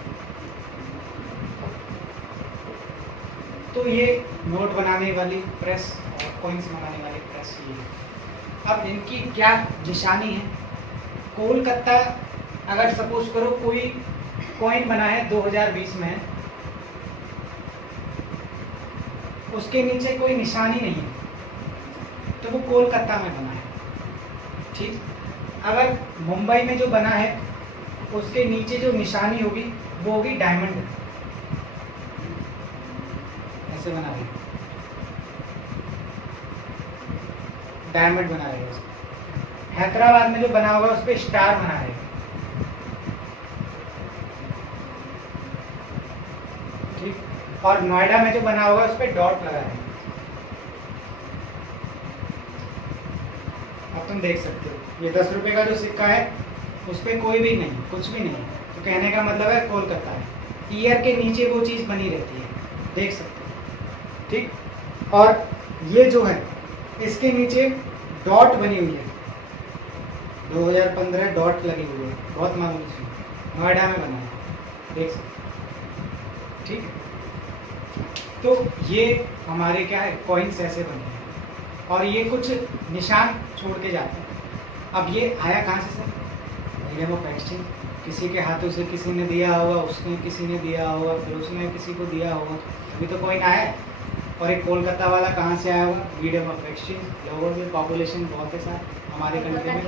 तो ये नोट बनाने वाली प्रेस और कॉइन्स बनाने वाली प्रेस ये है। अब इनकी क्या निशानी है? कोलकाता अगर सपोज करो कोई कॉइन बना है 2020 में, उसके नीचे कोई निशानी नहीं है तो वो कोलकाता में बना है, ठीक। अगर मुंबई में जो बना है उसके नीचे जो निशानी होगी वो होगी डायमंड, ऐसे बना है, डायमंड बना रहेगा उसको। हैदराबाद में जो बना होगा उस पर स्टार बना रहेगा, ठीक। और नोएडा में जो बना होगा उस पर डॉट लगा है। अब तुम देख सकते हो ये 10 रुपए का जो सिक्का है उस पर कोई भी नहीं, कुछ भी नहीं, तो कहने का मतलब है कोलकाता है। ईयर के नीचे वो चीज़ बनी रहती है, देख सकते हो, ठीक। और ये जो है इसके नीचे डॉट बनी हुई है, 2015 डॉट लगी हुई है, बहुत मामूली चीज, नोएडा में बना है, देख सकते हो, ठीक है। तो ये हमारे क्या है कॉइन्स ऐसे बने हैं और ये कुछ निशान छोड़ के जाते हैं। अब ये आया कहाँ से सर? मीडियम ऑफ एक्सचेंज, किसी के हाथों से किसी ने दिया होगा, उसने किसी ने दिया होगा, फिर उसने किसी को दिया होगा, अभी तो कॉइन आया है। और एक कोलकाता वाला कहाँ से आया होगा? मीडियम ऑफ एक्सचेंज, लोगों से पॉपुलेशन बहुत है सर हमारे कंट्री में,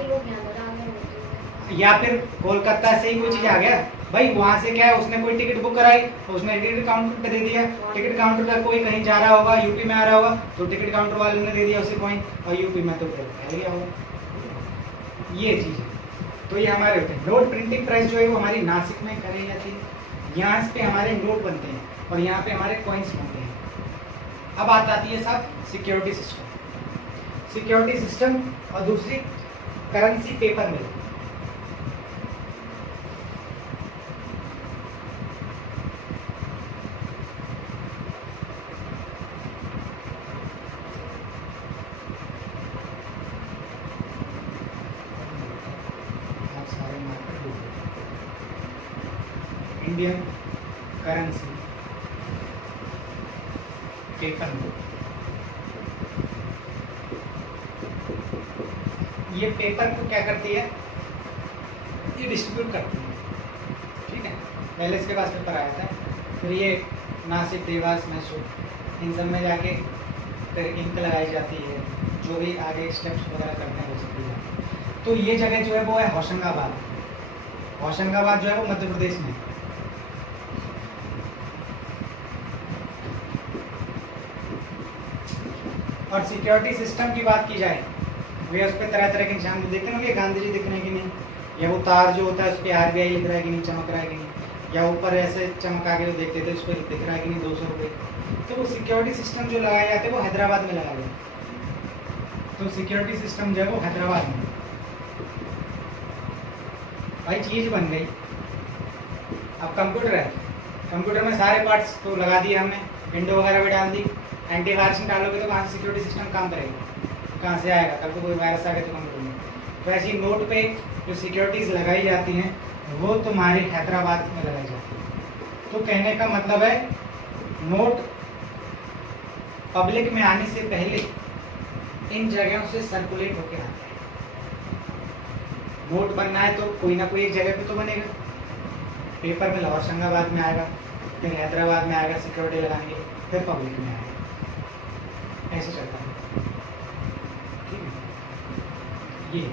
या फिर कोलकाता से ही कोई चीज़ आ गया भाई, वहाँ से क्या है उसने कोई टिकट बुक कराई तो उसने टिकट काउंटर पे दे दिया, टिकट काउंटर पर कोई कहीं जा रहा होगा, यूपी में आ रहा होगा तो टिकट काउंटर वाले ने दे दिया उसे कॉइन, और यूपी में तो फैल गया होगा, ये चीज़ है। तो ये हमारे होते हैं। नोट प्रिंटिंग प्रेस जो है वो हमारी नासिक में करी जाती है, यहाँ पे हमारे नोट बनते हैं और यहाँ पे हमारे कॉइन्स बनते हैं। अब बात आती है साहब सिक्योरिटी सिस्टम, सिक्योरिटी सिस्टम और दूसरी करेंसी पेपर मिल। इंडियन करेंसी पेपर नोट, ये पेपर को क्या करती है? ये डिस्ट्रीब्यूट करती है, ठीक है। पहले इसके पास पेपर आया था, फिर ये नासिक, देवास, मैसूर इन सब में जाके फिर इंक लगाई जाती है, जो भी आगे स्टेप्स वगैरह करने हैं वो सब किया जाता है। तो ये जगह जो है वो है होशंगाबाद, होशंगाबाद जो है वो मध्य प्रदेश में है। और सिक्योरिटी सिस्टम की बात की जाए, वे उस पर तरह तरह के निशान देखते होंगे, गांधी जी दिख रहे हैं कि नहीं, या वो तार जो होता है उस पर RBI लिख रहा है कि नहीं, चमक रहा है कि नहीं, या ऊपर ऐसे चमका के जो देखते थे उस पर दिख रहा है कि नहीं 200 रुपये। तो वो सिक्योरिटी सिस्टम जो लगाए जाते हैं वो हैदराबाद में लगाए गए। तो सिक्योरिटी सिस्टम जो है वो हैदराबाद में, भाई चीज़ बन गई। अब कंप्यूटर है, कंप्यूटर में सारे पार्ट्स तो लगा दिए हमने, विंडो वगैरह भी डाल दी, एंटीवायरस डालोगे तो कहाँ से सिक्योरिटी सिस्टम काम करेगा, कहाँ से आएगा? कल को कोई वायरस आ गया तो कंप्यूटर में। तो ऐसी नोट पे जो सिक्योरिटीज लगाई जाती हैं वो तुम्हारे हैदराबाद में लगाई जाती है। तो कहने का मतलब है नोट पब्लिक में आने से पहले इन जगहों से सर्कुलेट होकर आते हैं। नोट बनना है तो कोई ना कोई एक जगह पे तो बनेगा, पेपर मिल होशंगाबाद में आएगा, फिर हैदराबाद में आएगा सिक्योरिटी लगाने के, फिर पब्लिक में आएगा, ऐसे चलता है, ठीक है। ये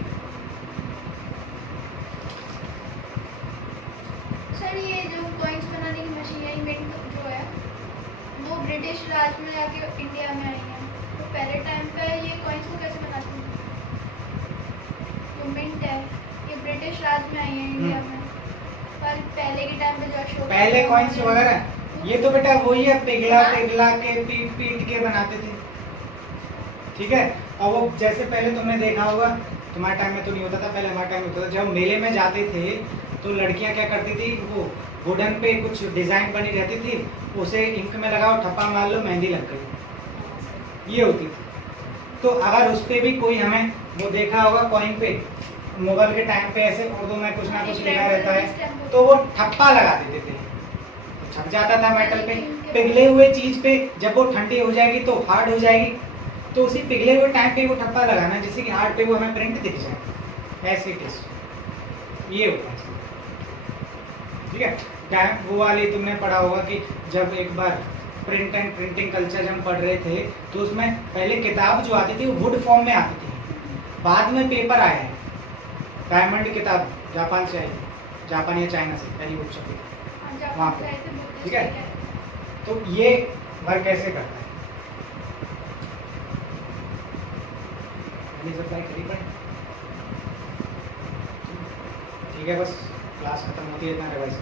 सर ये जो कॉइन्स बनाने की मशीनरी जो है वो ब्रिटिश राज राज में जाके इंडिया में आई हैं। तो पहले टाइम पे ये कॉइन्स को कैसे बनाते हैं? जो मिंट है ये ब्रिटिश राज में आई है इंडिया में, पर पहले के टाइम पे जो अशोक पहले कॉइन्स वगैरह ये तो बेटा वही है, पिघला पिघला के पीट पीट के बनाते थे, ठीक है। और वो जैसे पहले तुमने देखा होगा, तुम्हारे टाइम में तो नहीं होता था, पहले हमारे टाइम में होता था, जब मेले में जाते थे तो लड़कियां क्या करती थी, वो वुडन पे कुछ डिजाइन बनी रहती थी, उसे इंक में लगाओ, ठप्पा मार लो, मेहंदी लग गई, ये होती थी। तो अगर उस पे भी कोई हमें वो देखा होगा कॉइन पे, मुगल के टाइम पे ऐसे उर्दू में कुछ ना कुछ लिखा रहता है, तो वो ठप्पा लगा देते थे, छप जाता था मेटल पे। पिघले हुए चीज पे जब वो ठंडी हो जाएगी तो हार्ड हो जाएगी, तो उसी पिघले हुए टाइम पे वो ठप्पा लगाना जिससे कि हार्ड पे वो हमें प्रिंट दिख जाए, ऐसे टेस्ट ये होता है, ठीक है। टाइम वो वाली तुमने पढ़ा होगा कि जब एक बार प्रिंट एंड प्रिंटिंग कल्चर जब हम पढ़ रहे थे तो उसमें पहले किताब जो आती थी वो वुड फॉर्म में आती थी, बाद में पेपर आया है। डायमंड किताब जापान से आई, जापान या चाइना से पहली बुक छपी थी वहाँ पे, ठीक है। तो ये वर्क कैसे करता है, सप्लाई करी पड़े, ठीक है। बस क्लास खत्म होती है, इतना रिवाइज